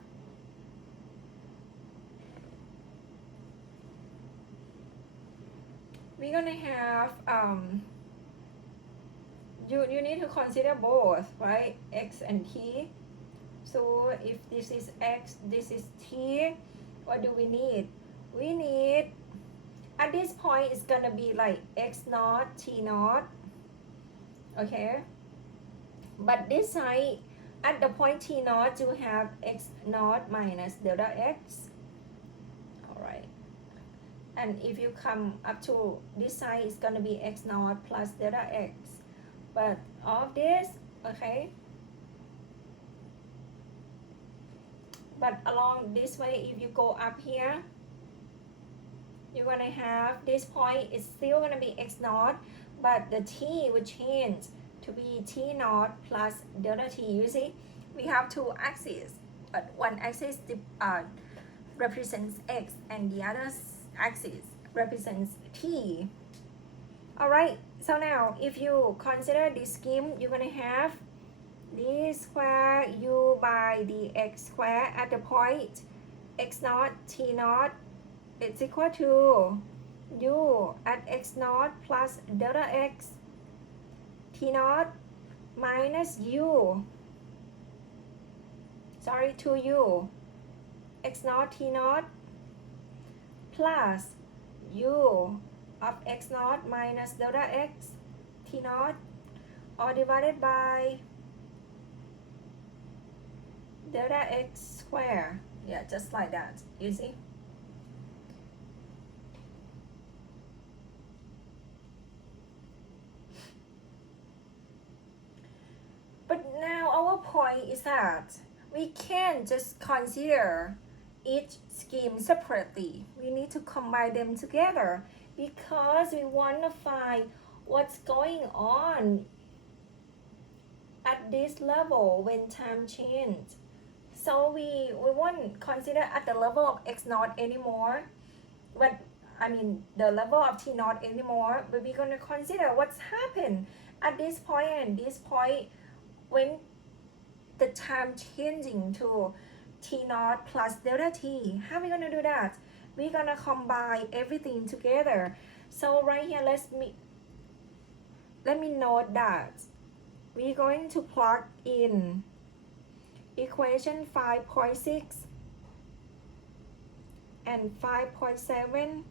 you need to consider both, right? X and t. So if this is x, this is t, what do we need? We need, at this point it's gonna be like x naught, t naught. Okay, but this side at the point t naught you have x naught minus delta x. All right, and if you come up to this side it's gonna be x naught plus delta x. But all of this, okay, but along this way, if you go up here, you're gonna have this point is still gonna be x naught, but the t will change to be t naught plus delta t. You see, we have two axes, but one axis represents x and the other axis represents t. All right, so now if you consider this scheme, you're gonna have d square u by dx square at the point x naught, t naught, it's equal to u at x naught plus delta x t naught minus u, sorry, 2u x naught t naught plus u of x naught minus delta x t naught all divided by delta x square. Yeah, just like that, you see. But now our point is that we can't just consider each scheme separately. We need to combine them together because we want to find what's going on at this level when time changes. So we won't consider at the level of x naught anymore, but I mean the level of t naught anymore, but we're going to consider what's happened at this point and this point when the time changing to t naught plus delta t. How are we going to do that? We're going to combine everything together. So right here, let me note that we're going to plug in equation 5.6 and 5.7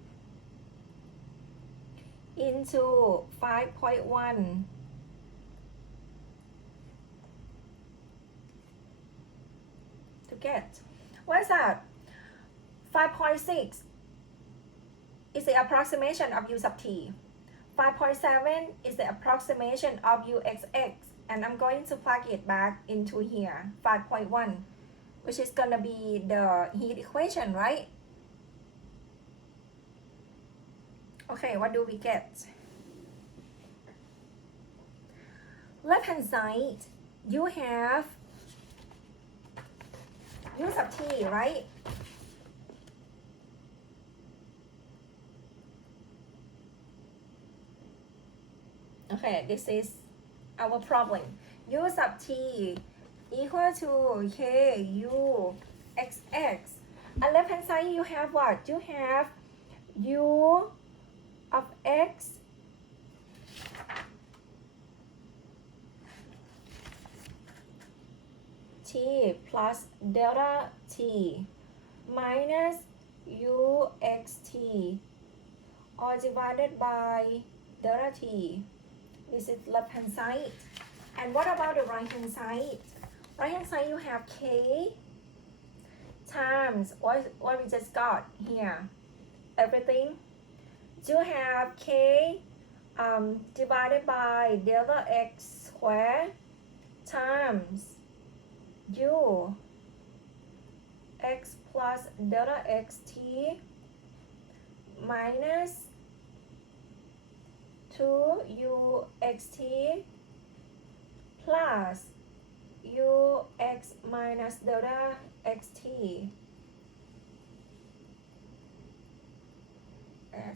into 5.1 to get. What's that? 5.6 is the approximation of u sub t. 5.7 is the approximation of u xx, and I'm going to plug it back into here, 5.1, which is gonna be the heat equation, right? Okay, what do we get? Left hand side, you have u sub t, right? Okay, this is our problem. U sub t equal to k u xx. On left hand side, you have what? You have u of x t plus delta t minus u xt all divided by delta t. This is left hand side. And what about the right hand side? Right hand side, you have k times what we just got here, everything. You have k divided by delta x squared times u x plus delta xt minus 2u xt plus u x minus delta xt.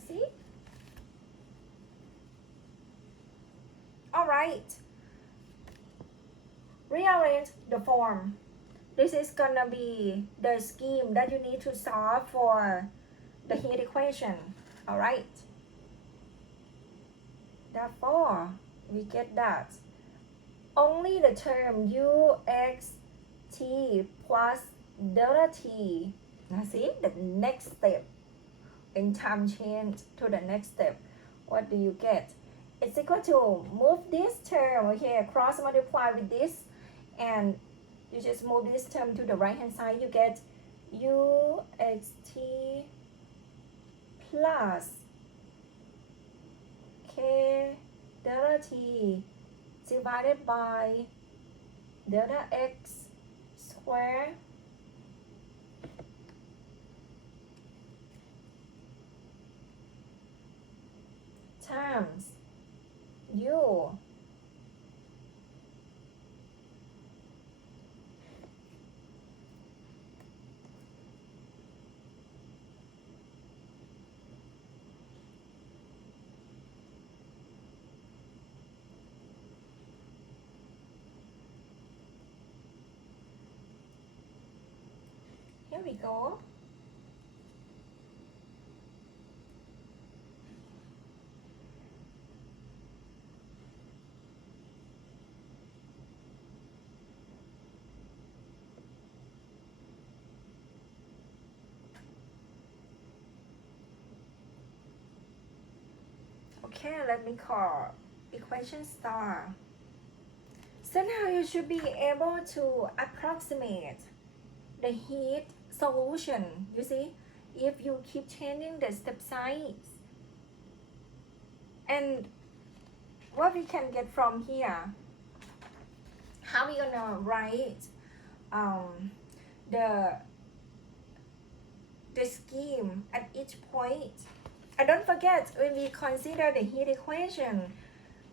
See? All right. Rearrange the form. This is gonna be the scheme that you need to solve for the heat equation. All right. Therefore, we get that only the term u x t plus delta t. Now see the next step in time change to the next step. What do you get? It's equal to move this term here, cross multiply with this, and you just move this term to the right hand side. You get u x t plus k delta t divided by delta x squared times u here we go. Okay, let me call equation star. So now you should be able to approximate the heat solution. You see, if you keep changing the step size, and what we can get from here, how we gonna write the scheme at each point. And don't forget, when we consider the heat equation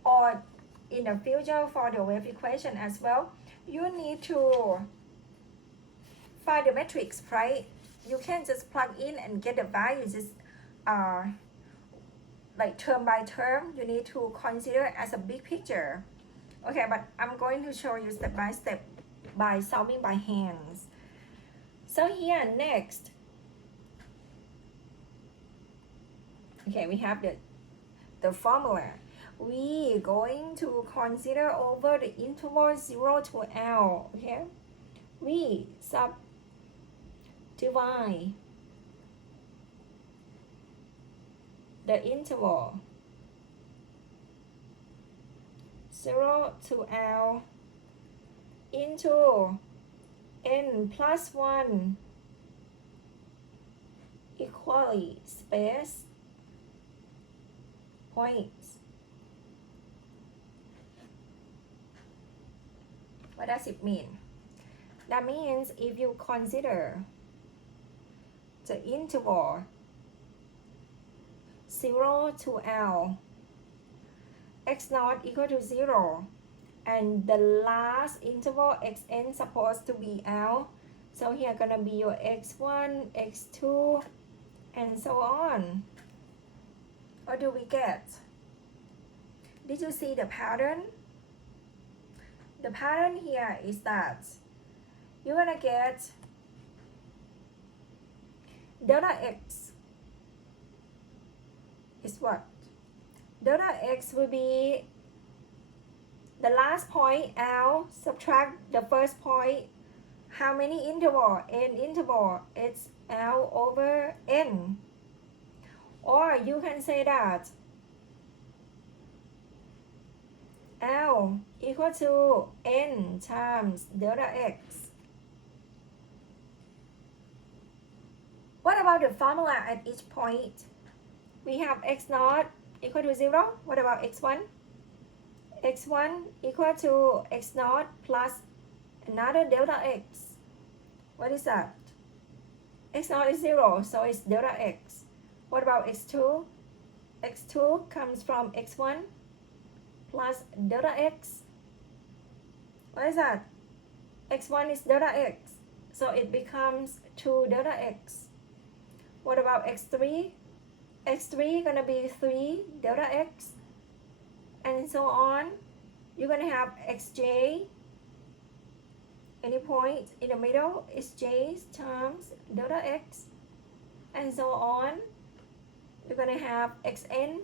or in the future for the wave equation as well, you need to find the matrix, right? You can't just plug in and get the value just like term by term. You need to consider as a big picture. Okay, but I'm going to show you step by step by solving by hands. So here next, okay, we have the formula. we going to consider over the interval 0 to L, okay? We subdivide the interval 0 to L into n plus 1 equally spaced points. What does it mean? That means if you consider the interval 0 to L, x naught equal to 0, and the last interval xn supposed to be L. So here gonna be your x1, x2, and so on. What do we get? Did you see the pattern? The pattern here is that you're gonna get delta x is what? Delta x will be the last point L, subtract the first point. How many interval? N interval. It's L over N. Or you can say that L equal to N times delta x. What about the formula at each point? We have x naught equal to 0. What about x1? x1 equal to x naught plus another delta x. What is that? X naught is 0, so it's delta x. What about x2? x2 comes from x1 plus delta x. What is that? x1 is delta x, so it becomes 2 delta x. What about x3? x3 gonna be 3 delta x, and so on. You're gonna have xj, any point in the middle is j times delta x, and so on. You're gonna have xn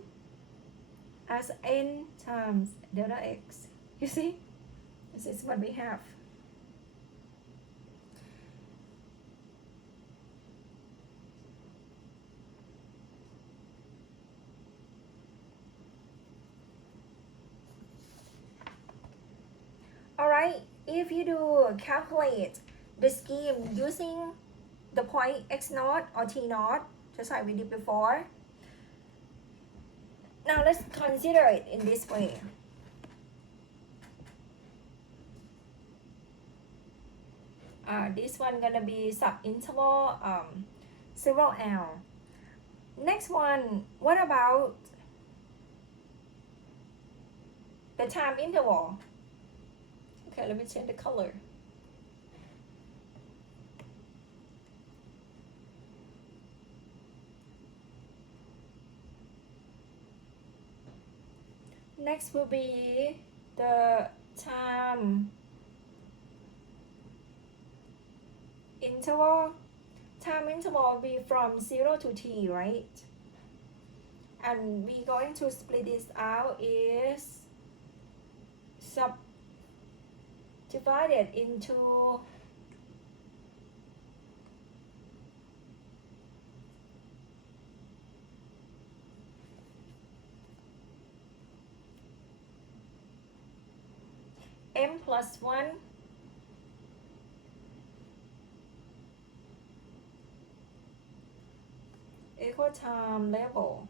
as n times delta x. You see, this is what we have. Alright, if you do calculate the scheme using the point x naught or t naught, just like we did before. Now let's consider it in this way. This one gonna be subinterval 0L. Next one, what about the time interval? Okay, let me change the color. Next will be the time interval. Time interval will be from 0 to t, right? And we're going to split this out is subdivided into m plus 1 equal time level.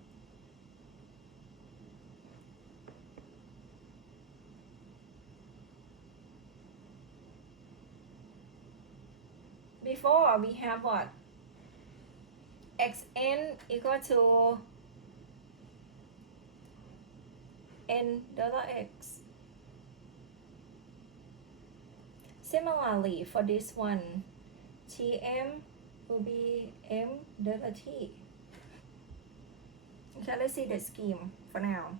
Before we have what? xn equal to n delta x. Similarly, for this one, Tm will be m delta t. Okay, let's see the scheme for now.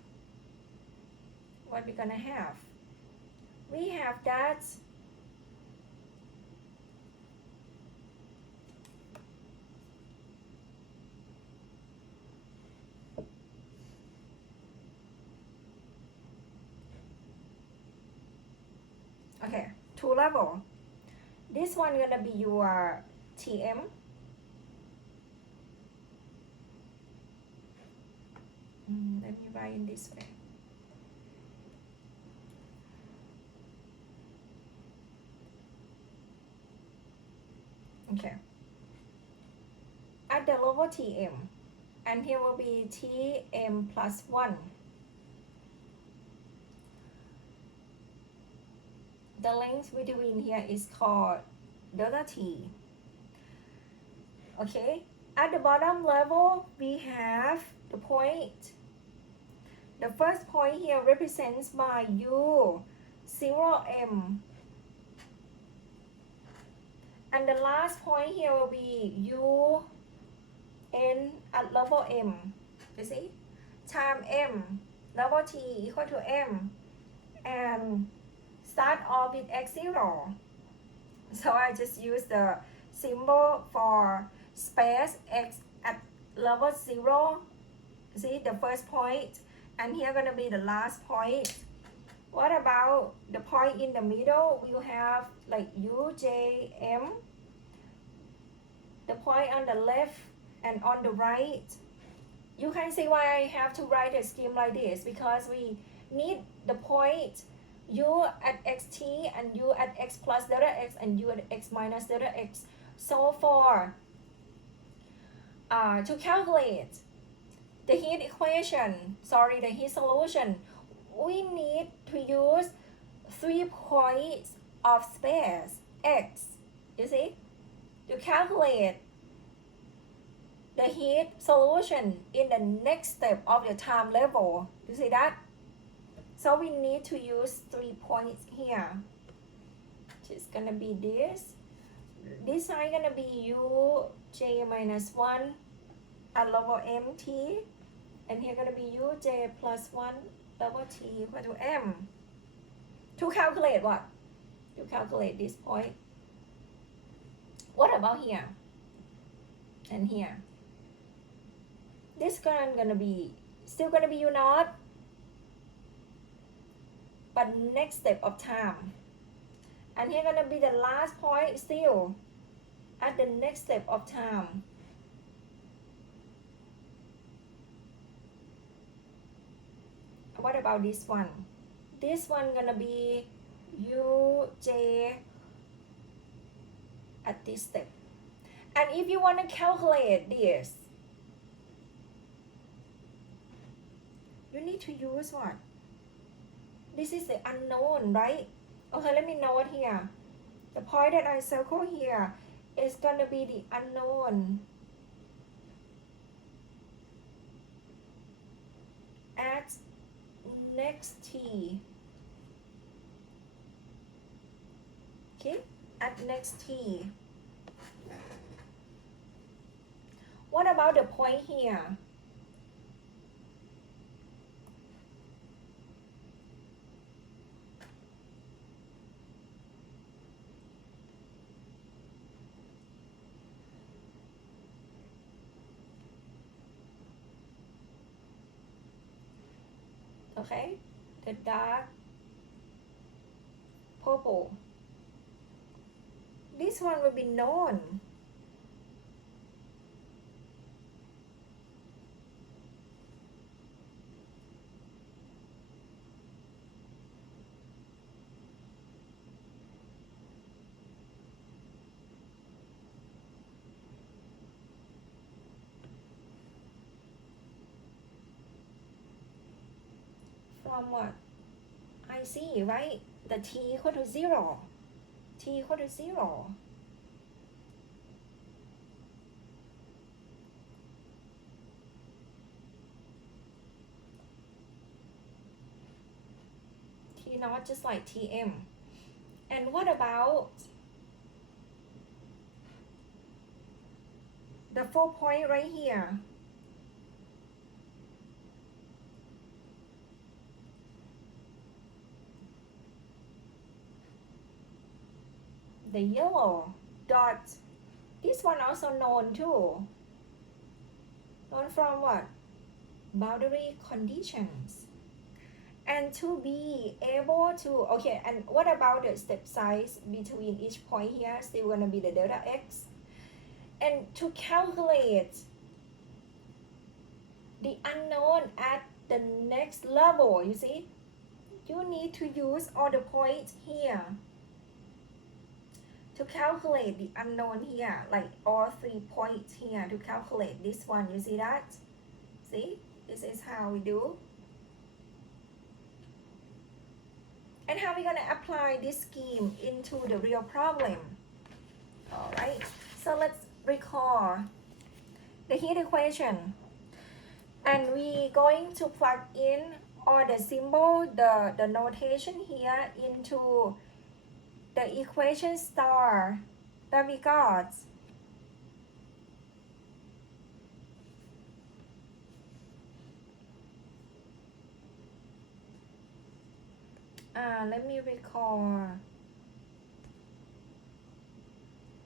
What we're gonna have? We have that two level. This one gonna be your TM. Let me write in this way. Okay. At the level TM, and here will be TM plus 1. The length between here is called delta T. Okay, at the bottom level, we have the point. The first point here represents by U, 0M. And the last point here will be U, N at level M. You see? Time M, level T equal to M. And start off with x0. So I just use the symbol for space x at level 0. See the first point, and here gonna be the last point. What about the point in the middle? We have like U, J, M. The point on the left and on the right. You can see why I have to write a scheme like this, because we need the point U at xt and U at x plus delta x and U at x minus delta x. So for to calculate the heat equation, the heat solution, we need to use 3 points of space x, you see, to calculate the heat solution in the next step of the time level. You see that? So we need to use 3 points here. It's gonna be this. This side gonna be U, J minus 1 at level MT. And here gonna be U, J plus 1 level T equal to M. To calculate what? To calculate this point. What about here? And here? This current gonna be, still gonna be U naught. But next step of time. And here gonna be the last point still at the next step of time. What about this one? This one gonna be U, J at this step. And if you want to calculate this, you need to use what? This is the unknown, right? Okay, let me note here. The point that I circle here is gonna be the unknown at next T. Okay, at next T. What about the point here? Okay, the dark purple. This one will be known. From what? I see, right? The T equal to 0. T equal to 0. T naught just like Tm. And what about the 4 point right here? The yellow dot, this one also known too. Known from what? Boundary conditions. And to be able to, okay, and what about the step size between each point here? Still gonna be the delta x. And to calculate the unknown at the next level, you see, you need to use all the points here to calculate the unknown here, like all 3 points here to calculate this one. You see that? See, this is how we do. And how we're gonna apply this scheme into the real problem. All right, so let's recall the heat equation. And we going to plug in all the symbol, the notation here into the equation star that we got. Let me recall.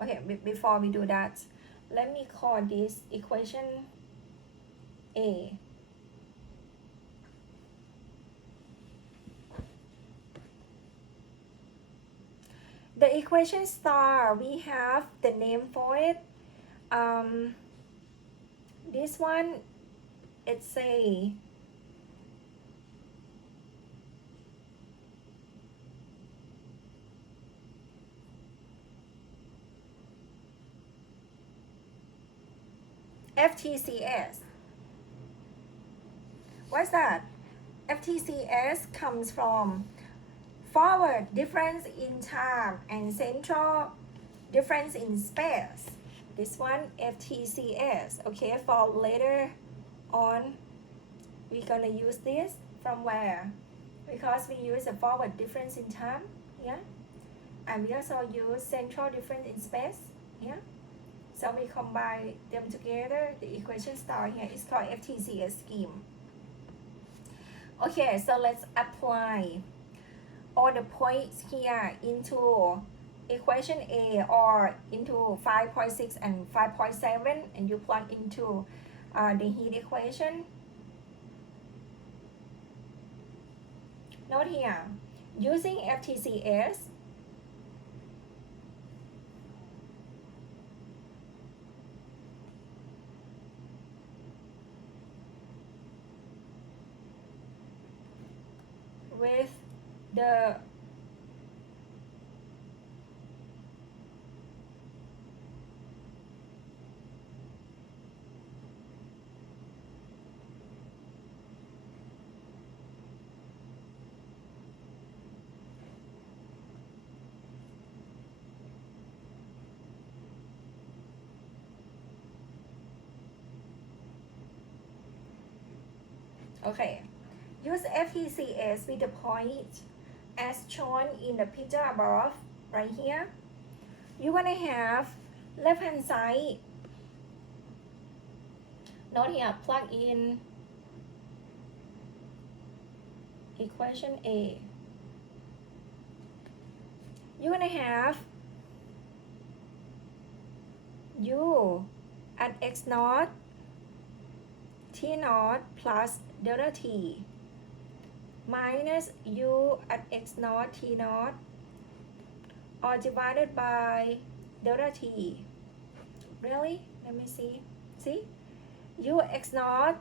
Okay, before we do that, let me call this equation A. The equation star, we have the name for it. This one, it's a FTCS. What's that? FTCS comes from forward difference in time and central difference in space. This one FTCS. Okay, for later on, we're gonna use this from where? Because we use a forward difference in time, yeah, and we also use central difference in space, yeah. So we combine them together. The equation star here is called FTCS scheme. Okay, so let's apply all the points here into equation A or into 5.6 and 5.7, and you plug into the heat equation. Note here, using FTCS, with the okay, use FTCS with the point as shown in the picture above, right here. You're gonna have left hand side. Note here, plug in equation A. You're gonna have U at x naught, t naught plus delta t minus u at x naught, t naught, or divided by delta t. Really? Let me see. See? U x naught,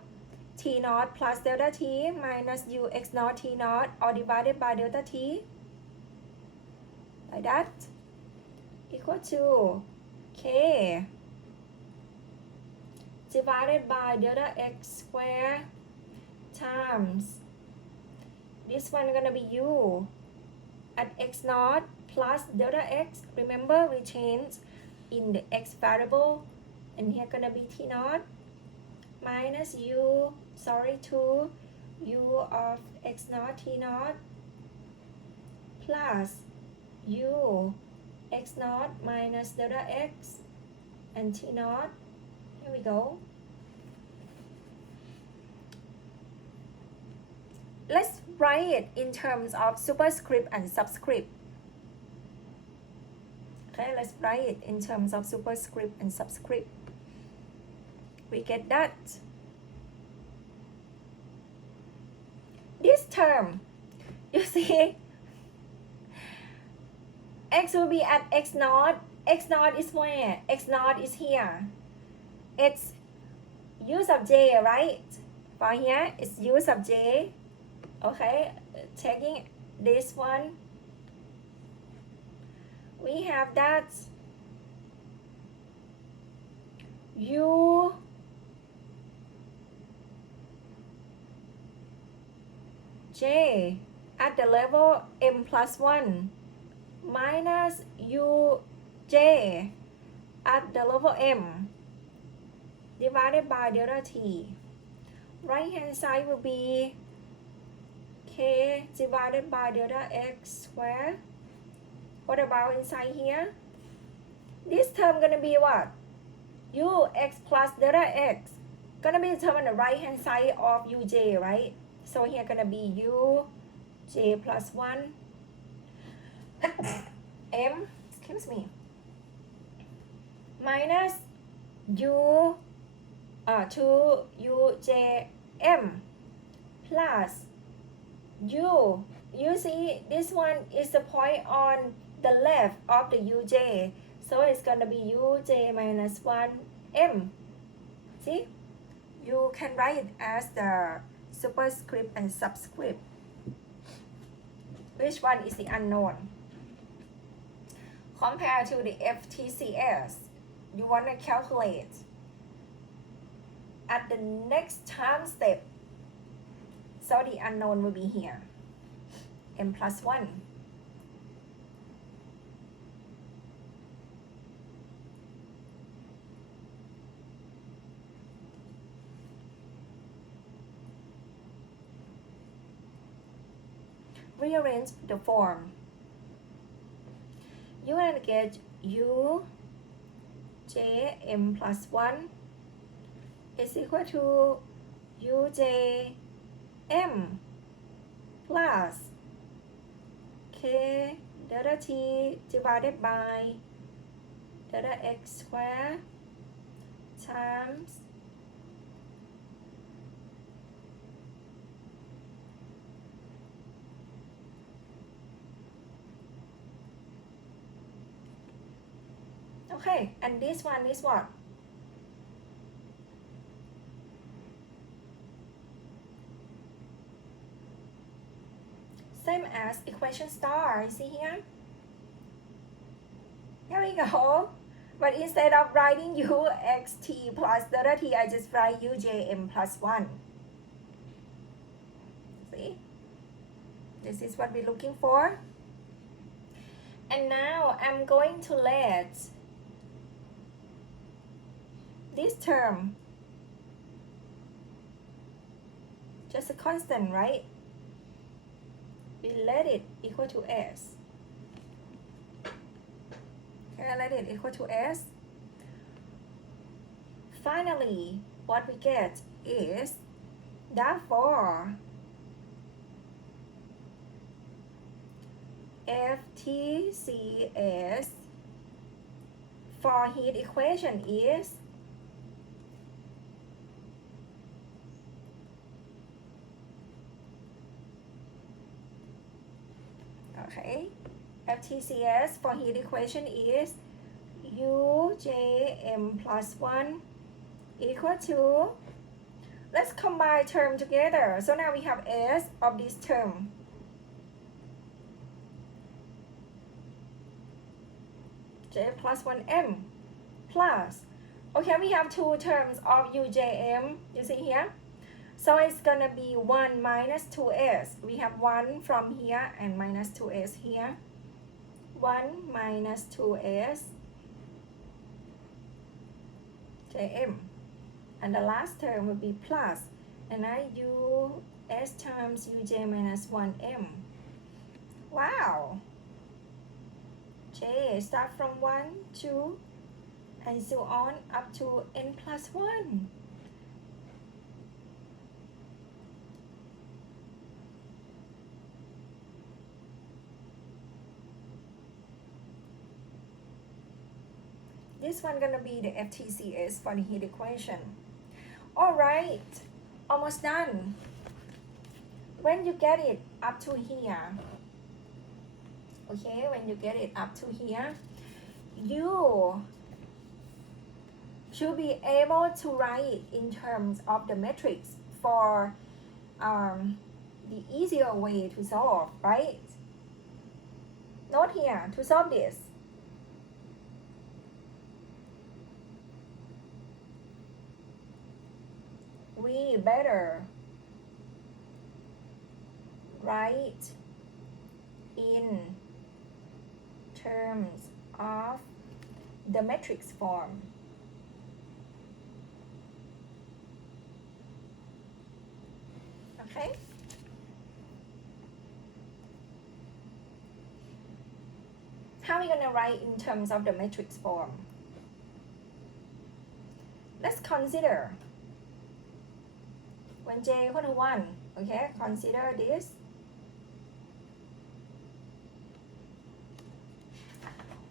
t naught plus delta t minus u x naught, t naught, or divided by delta t. Like that. Equal to k divided by delta x squared times this one gonna be u at x naught plus delta x. Remember we changed in the x variable, and here gonna be t naught minus u, sorry, 2 u of x naught, t naught plus u x naught minus delta x and t naught. Here we go. Let's write it in terms of superscript and subscript. Okay, let's write it in terms of superscript and subscript. We get that. This term You see, x will be at x naught. X naught is where? X naught is here. It's u sub j, right? For here, it's u sub j. Okay, taking this one, we have that u j at the level m plus 1 minus u j at the level m divided by delta t. Right hand side will be k divided by delta x squared. What about inside here? This term gonna be what? U x plus delta x. Gonna be the term on the right hand side of uj, right? So here gonna be u j plus 1 m, excuse me, minus u 2 u j m plus u. You see this one is the point on the left of the uj, so it's gonna be uj minus 1 m. See, you can write it as the superscript and subscript. Which one is the unknown? Compared to the FTCS, you want to calculate at the next time step. So the unknown will be here, m plus 1. Rearrange the form. You will get u j m plus 1 is equal to u j m plus k delta t divided by delta x squared times okay, and this one is what? Same as equation star, you see here? Here we go. But instead of writing u x t plus delta t, I just write u j m plus 1. See? This is what we're looking for. And now I'm going to let this term just a constant, right? We let it equal to s. Okay, let it equal to s. Finally, what we get is, therefore, FTCS for heat equation is okay, FTCS for heat equation is UJM plus 1 equal to, let's combine term together. So now we have S of this term. J plus 1M plus, okay, we have two terms of UJM, you see here? So it's gonna be 1 minus 2s. We have 1 from here and minus 2s here. 1 minus 2s Jm. And the last term will be plus. And now us times uj minus 1m. Wow! J start from 1, 2, and so on up to n plus 1. This one gonna be the FTCS for the heat equation. Alright, almost done. when you get it up to here, okay, when you get it up to here, you should be able to write in terms of the matrix for the easier way to solve, right? Note here, to solve this, we better write in terms of the matrix form. Okay? How are we going to write in terms of the matrix form? Let's consider when j equal to 1, okay? Consider this.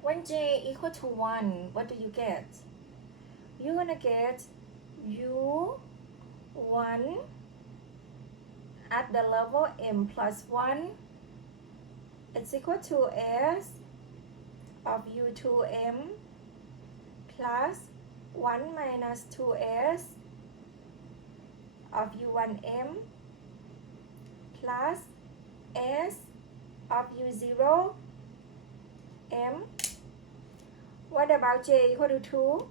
When j equal to 1, what do you get? You're going to get u1 at the level m plus 1. It's equal to s of u2m plus 1 minus 2s of u1m plus s of u0 m. What about j equal to 2?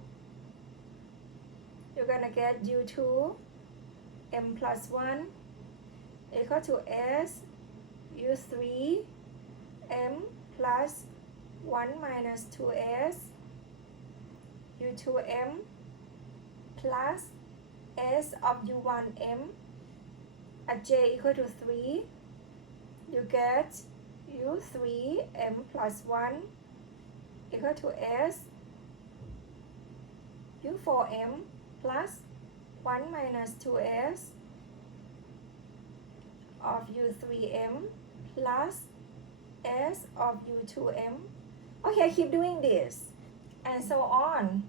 You're gonna get u2 m plus 1 equal to s u3 m plus 1 minus 2s u2m plus s of u1m. At j equal to 3, you get u3m plus 1 equal to s u4m plus 1 minus 2s of u3m plus s of u2m. Okay, keep doing this and so on.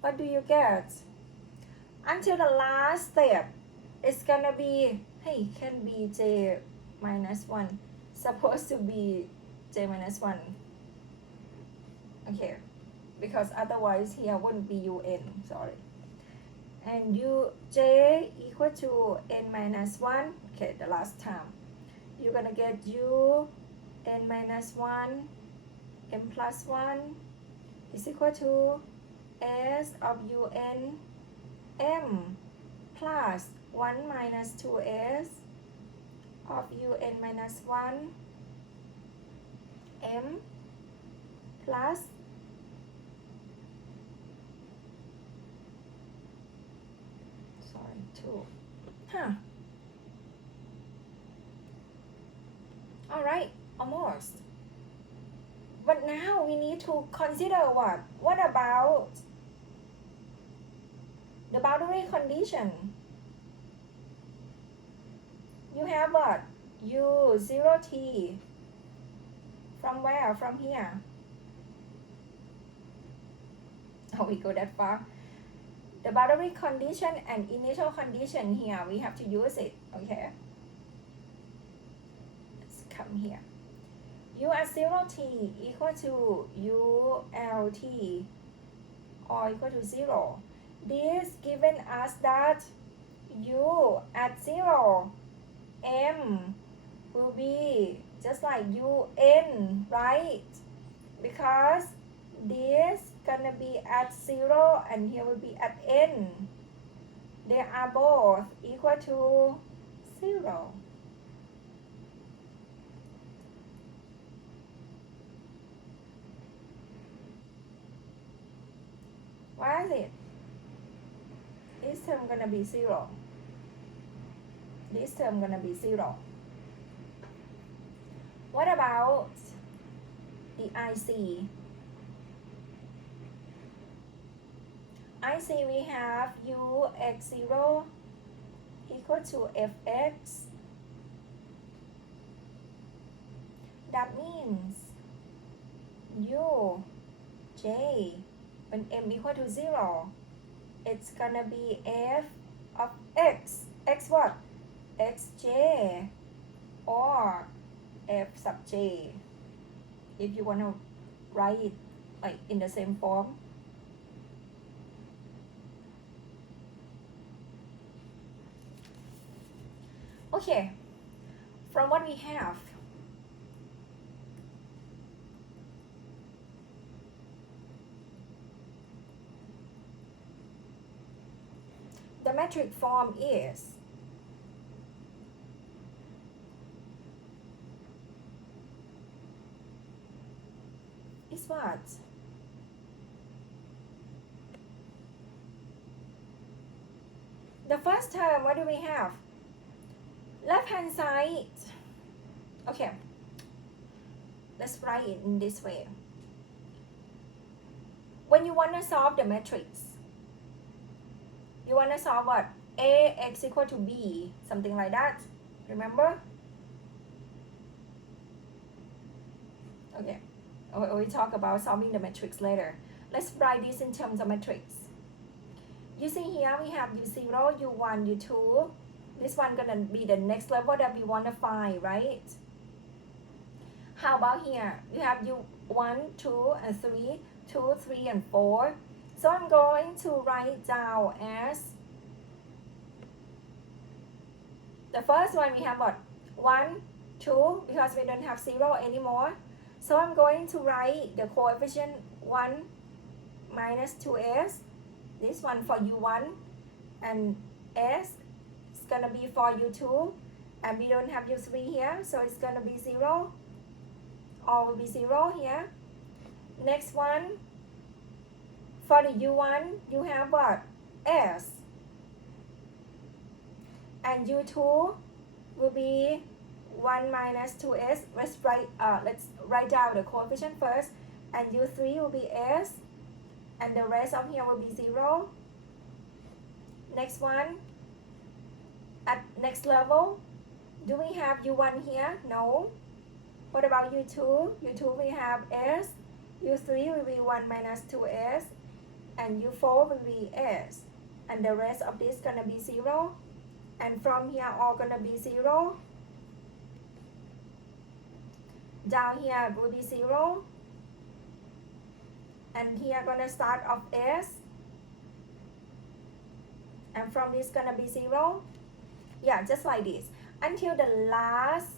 What do you get? Until the last step, it's gonna be, hey, can be j minus 1. Supposed to be j minus 1. Okay, because otherwise here wouldn't be un, sorry. And j equal to n minus 1. Okay, the last time. You're gonna get n minus 1 m plus 1 is equal to s of un m plus 1 minus 2s of un minus 1 m plus sorry 2. All right, almost. But now we need to consider what? What about the boundary condition? You have what? u0t. From where? From here. Oh, we go that far. The boundary condition and initial condition here, we have to use it, okay? Let's come here. U at 0t equal to ULT or equal to 0. This given us that U at 0 M will be just like UN, right? Because this gonna be at 0 and here will be at N. They are both equal to 0. Why is it? This term gonna be 0. This term gonna be 0. What about the IC? IC we have ux0 equal to fx. That means j when m equal to 0, it's gonna be f of x. X what? xj or f sub j, if you want to write it like in the same form. Okay, from what we have, the metric form is what? The first term, what do we have? Left hand side. Okay, let's write it in this way. When you want to solve the matrix, you want to solve what? Ax equal to b, something like that. Remember? Okay, we'll talk about solving the matrix later. Let's write this in terms of matrix. You see here we have u0, u1, u2. This one gonna be the next level that we want to find, right? How about here? We have u1, 2, and 3, 2, 3, and 4. So I'm going to write down as the first one we have what? 1, 2, because we don't have 0 anymore. So I'm going to write the coefficient 1 minus 2s. This one for u1 and s is gonna be for u2, and we don't have u3 here, so it's gonna be 0. All will be 0 here. Next one, for the u1, you have what? S. And u2 will be 1 minus 2s. Let's write down the coefficient first. And u3 will be s. And the rest of here will be 0. Next one, at next level, do we have u1 here? No. What about u2? u2 we have s. u3 will be 1 minus 2s. And u4 will be s. And the rest of this gonna be 0. And from here all gonna be 0. Down here will be 0. And here gonna start off s. And from this gonna be 0. Yeah, just like this. Until the last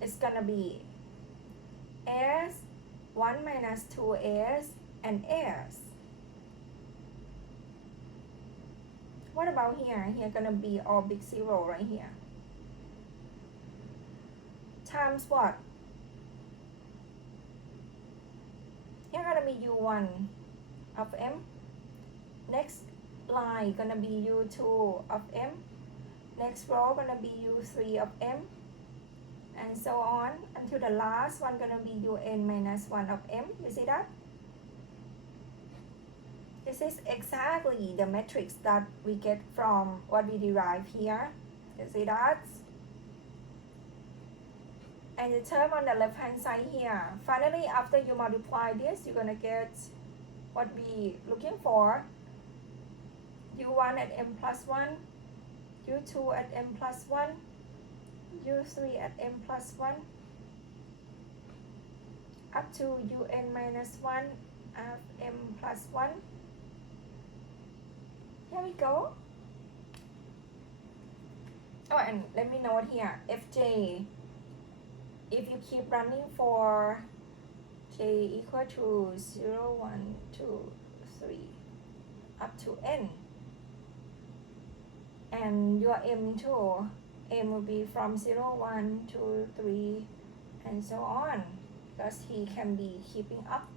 it's gonna be s, 1 minus 2s, and s. What about here? Here gonna be all big 0 right here. Times what? Here gonna be u1 of m. Next line gonna be u2 of m. Next row gonna be u3 of m. And so on until the last one gonna be un minus 1 of m. You see that? This is exactly the matrix that we get from what we derive here. You see that? And the term on the left hand side here. Finally, after you multiply this, you're gonna get what we looking for. u1 at m plus 1, u2 at m plus 1, u3 at m plus 1, up to un minus 1 of m plus 1. Here we go. Oh, and let me note here, fj, if you keep running for j equal to 0, 1, 2, 3, up to n, and your m2, m will be from 0, 1, 2, 3, and so on, because he can be keeping up.